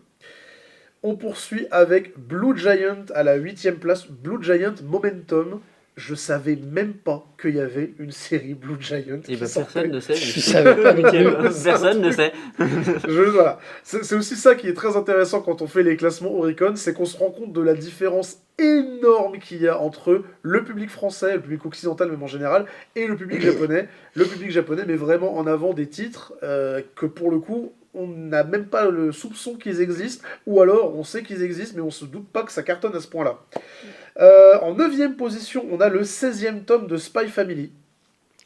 On poursuit avec Blue Giant à la 8e place, Blue Giant Momentum. Je savais même pas qu'il y avait une série Blue Giant. Et bah personne ne sait. Je savais pas. Personne ne sait. Voilà. C'est aussi ça qui est très intéressant quand on fait les classements Oricon, c'est qu'on se rend compte de la différence énorme qu'il y a entre le public français, le public occidental même en général, et le public japonais. Le public japonais met vraiment en avant des titres que pour le coup, on n'a même pas le soupçon qu'ils existent, ou alors on sait qu'ils existent, mais on se doute pas que ça cartonne à ce point-là. En 9e position, on a le 16e tome de Spy Family.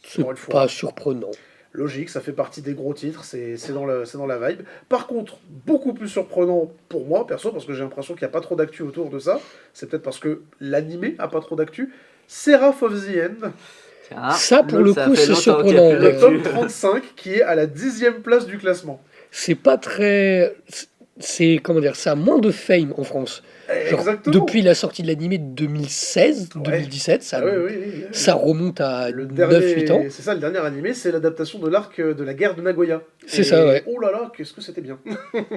C'est pas surprenant. Logique, ça fait partie des gros titres, c'est dans la vibe. Par contre, beaucoup plus surprenant pour moi, perso, parce que j'ai l'impression qu'il n'y a pas trop d'actu autour de ça. C'est peut-être parce que l'animé a pas trop d'actu. Seraph of the End. Ça, pour le coup, c'est surprenant. Le tome 35, qui est à la 10e place du classement. C'est pas très... ça a moins de fame en France. Genre, depuis la sortie de l'animé de 2016, 2017, ça remonte à 9-8 ans. C'est ça, le dernier animé, c'est l'adaptation de l'arc de la guerre de Nagoya. C'est ça, ouais. Oh là là, qu'est-ce que c'était bien.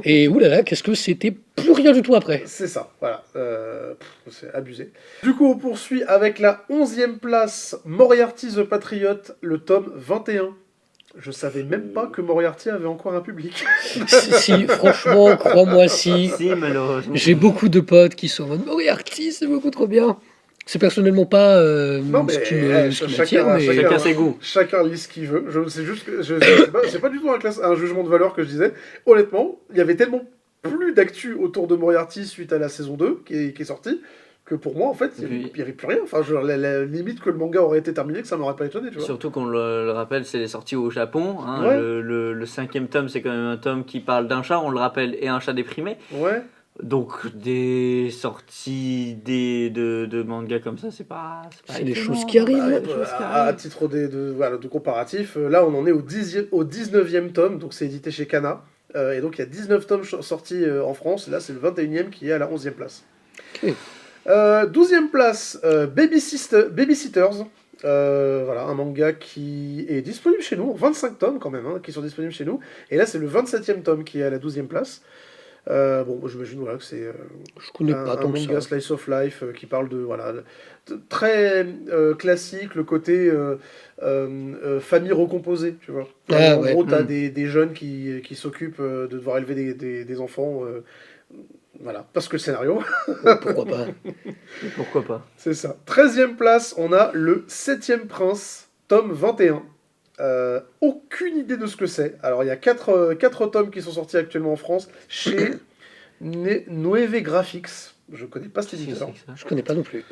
Et oh là là, qu'est-ce que c'était plus rien du tout après. C'est ça, voilà. C'est abusé. Du coup, on poursuit avec la 11e place, Moriarty the Patriot, le tome 21. Je savais même pas que Moriarty avait encore un public. Si, franchement, crois-moi, si. Si, malheureusement. J'ai beaucoup de potes qui sont en mode Moriarty, c'est beaucoup trop bien. C'est personnellement pas Non, mais ce qui m'attire, mais Chacun ses goûts. Chacun lit ce qu'il veut. C'est juste que c'est pas du tout un jugement de valeur que je disais. Honnêtement, il y avait tellement plus d'actu autour de Moriarty suite à la saison 2 qui est sortie que pour moi, en fait, il n'y avait plus rien. Enfin, la limite que le manga aurait été terminé, que ça m'aurait pas étonné, tu vois. Surtout qu'on le rappelle, c'est sorti au Japon. Hein. Ouais. Le 5e tome, c'est quand même un tome qui parle d'un chat, on le rappelle, et un chat déprimé. Ouais. Donc des sorties de mangas comme ça, c'est pas c'est des étonnant. choses qui arrivent. Ouais, Ouais. des choses qui À arrivent. titre de comparatif, là on en est au 19e tome, donc c'est édité chez Kana. Et donc il y a 19 tomes sortis en France, là c'est le 21e qui est à la 11e place. Ok. 12e place, Babysitters. Voilà, un manga qui est disponible chez nous, 25 tomes quand même, qui sont disponibles chez nous. Et là c'est le 27e tome qui est à la 12e place. Bon, j'imagine voilà, que c'est Je connais pas un tant que manga ça. slice of life qui parle de très classique, le côté famille recomposée, tu vois. Ah, En ouais. gros, t'as des jeunes qui s'occupent de devoir élever des enfants, voilà, parce que le scénario, Pourquoi pas. Pourquoi pas. c'est ça. 13e place, on a le 7e Prince, tome 21. Aucune idée de ce que c'est. Alors, il y a 4 tomes qui sont sortis actuellement en France chez Noeve Graphics. Je connais pas cet éditeur. Je connais pas non plus.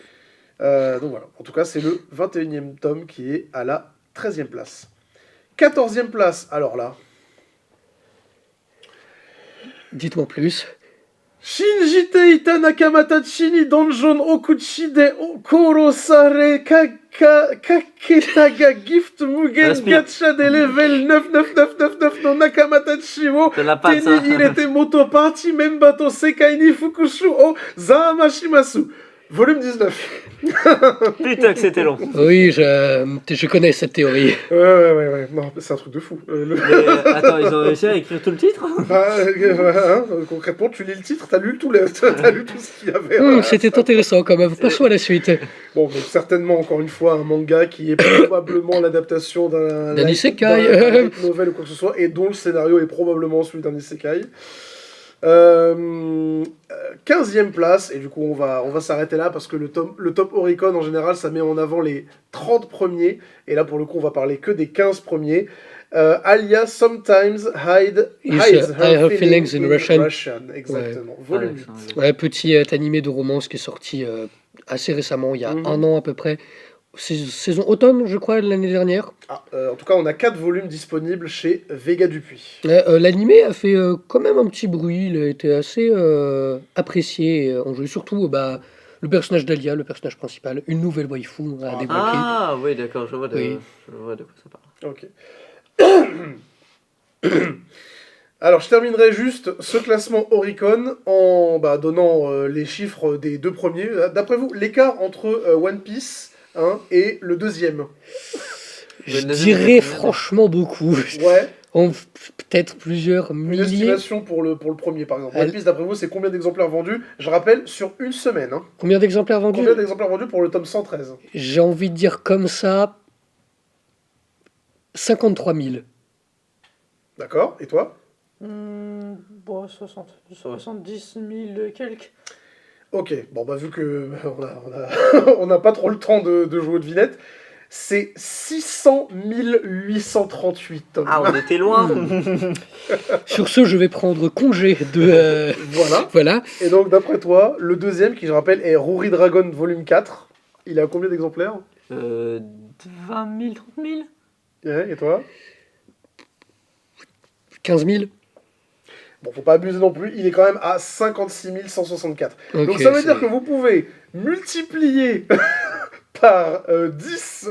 Donc voilà, en tout cas, c'est le 21e tome qui est à la 13e place. 14e place, alors là. Dites-moi plus. Shinji Teita Nakamata Chini Donjon Okuchi de Korosare Kaketaga Gift Mugen Respire. Gacha de level 99999 no Nakamata Chiwo C'est la patte, ça. Teni Irete Moto Party Membato Sekai ni Fukushu o Zamashimasu. Volume 19. Putain que c'était long. Oui, je connais cette théorie. Ouais. Non, c'est un truc de fou. Mais, attends, ils ont réussi à écrire tout le titre? Concrètement, tu lis le titre, t'as lu tout ce qu'il y avait. C'était intéressant quand même. Passons à la suite. Bon, donc certainement, encore une fois, un manga qui est probablement l'adaptation d'un isekai. light novel ou quoi que ce soit, et dont le scénario est probablement celui d'un isekai. 15e place, et du coup on va s'arrêter là parce que le top Oricon en général ça met en avant les 30 premiers, et là pour le coup on va parler que des 15 premiers. Alia Sometimes Hides Her Feelings in Russian. Exactement. Volume 8. Ouais, petit animé de romance qui est sorti assez récemment, il y a un an à peu près. Saison automne, je crois, l'année dernière. En tout cas, on a 4 volumes disponibles chez Vega Dupuis. L'animé a fait quand même un petit bruit, il a été assez apprécié en jeu. Surtout le personnage d'Alia, le personnage principal, une nouvelle waifu à débloquer. Ah oui, d'accord, je vois de quoi ça parle. Ok. Alors, je terminerai juste ce classement Oricon en donnant les chiffres des 2 premiers. D'après vous, l'écart entre One Piece et le deuxième? Je dirais franchement beaucoup. Ouais. Peut-être plusieurs Une milliers. estimation pour le premier, par exemple. One Piece, d'après vous, c'est combien d'exemplaires vendus? Je rappelle, sur une semaine. Combien d'exemplaires vendus? Combien d'exemplaires vendus pour le tome 113? J'ai envie de dire comme ça 53 000. D'accord, et toi? 70 000 et quelques. Ok, bon vu que on n'a pas trop le temps de jouer aux devinettes, c'est 600 838 tomes. Ah, on était loin. Sur ce, je vais prendre congé de... Voilà. Et donc, d'après toi, le deuxième, qui je rappelle, est Ruri Dragon volume 4. Il a combien d'exemplaires? 20 000, 30 000. Ouais, et toi? 15 000. Bon, faut pas abuser non plus, il est quand même à 56 164. Okay, donc ça veut dire que vous pouvez multiplier par 10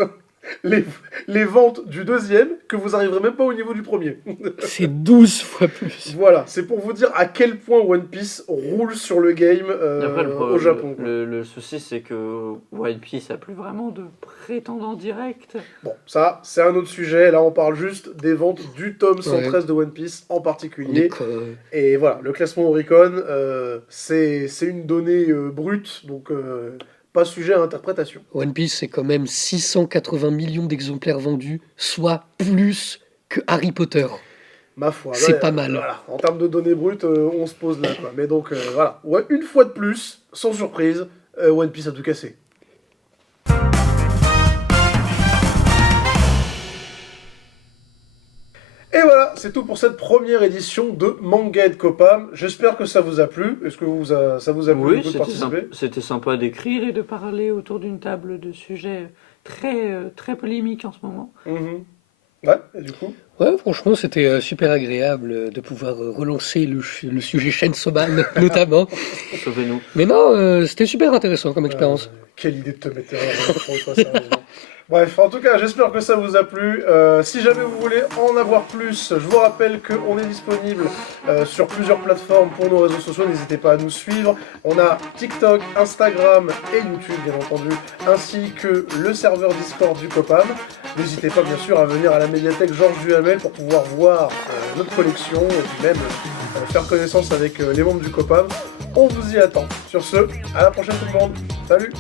les ventes du deuxième, que vous arriverez même pas au niveau du premier. C'est 12 fois plus. Voilà, c'est pour vous dire à quel point One Piece roule sur le game au Japon. Le souci, c'est que One Piece a plus vraiment de prétendants directs. Bon, ça, c'est un autre sujet. Là, on parle juste des ventes du tome 113 de One Piece en particulier. Et voilà, le classement Oricon, c'est une donnée brute, donc pas sujet à interprétation. One Piece, c'est quand même 680 millions d'exemplaires vendus, soit plus que Harry Potter. Ma foi. C'est pas mal. Voilà. En termes de données brutes, on se pose là, quoi. Mais donc, voilà. Ouais, une fois de plus, sans surprise, One Piece a tout cassé. Et voilà, c'est tout pour cette première édition de Manga et de Copam. J'espère que ça vous a plu. Est-ce que ça vous a plu Oui, de participer c'était sympa d'écrire et de parler autour d'une table de sujets très polémiques en ce moment. Ouais, et du coup Ouais, franchement, c'était super agréable de pouvoir relancer le sujet Chainsaw Man, notamment. Sauvez-nous. Mais non, c'était super intéressant comme expérience. Quelle idée de te mettre en toi, sérieusement. Bref, en tout cas, j'espère que ça vous a plu. Si jamais vous voulez en avoir plus, je vous rappelle qu'on est disponible sur plusieurs plateformes pour nos réseaux sociaux. N'hésitez pas à nous suivre. On a TikTok, Instagram et YouTube, bien entendu, ainsi que le serveur Discord du Copam. N'hésitez pas, bien sûr, à venir à la médiathèque Georges Duhamel pour pouvoir voir notre collection et puis même faire connaissance avec les membres du Copam. On vous y attend. Sur ce, à la prochaine tout le monde. Salut!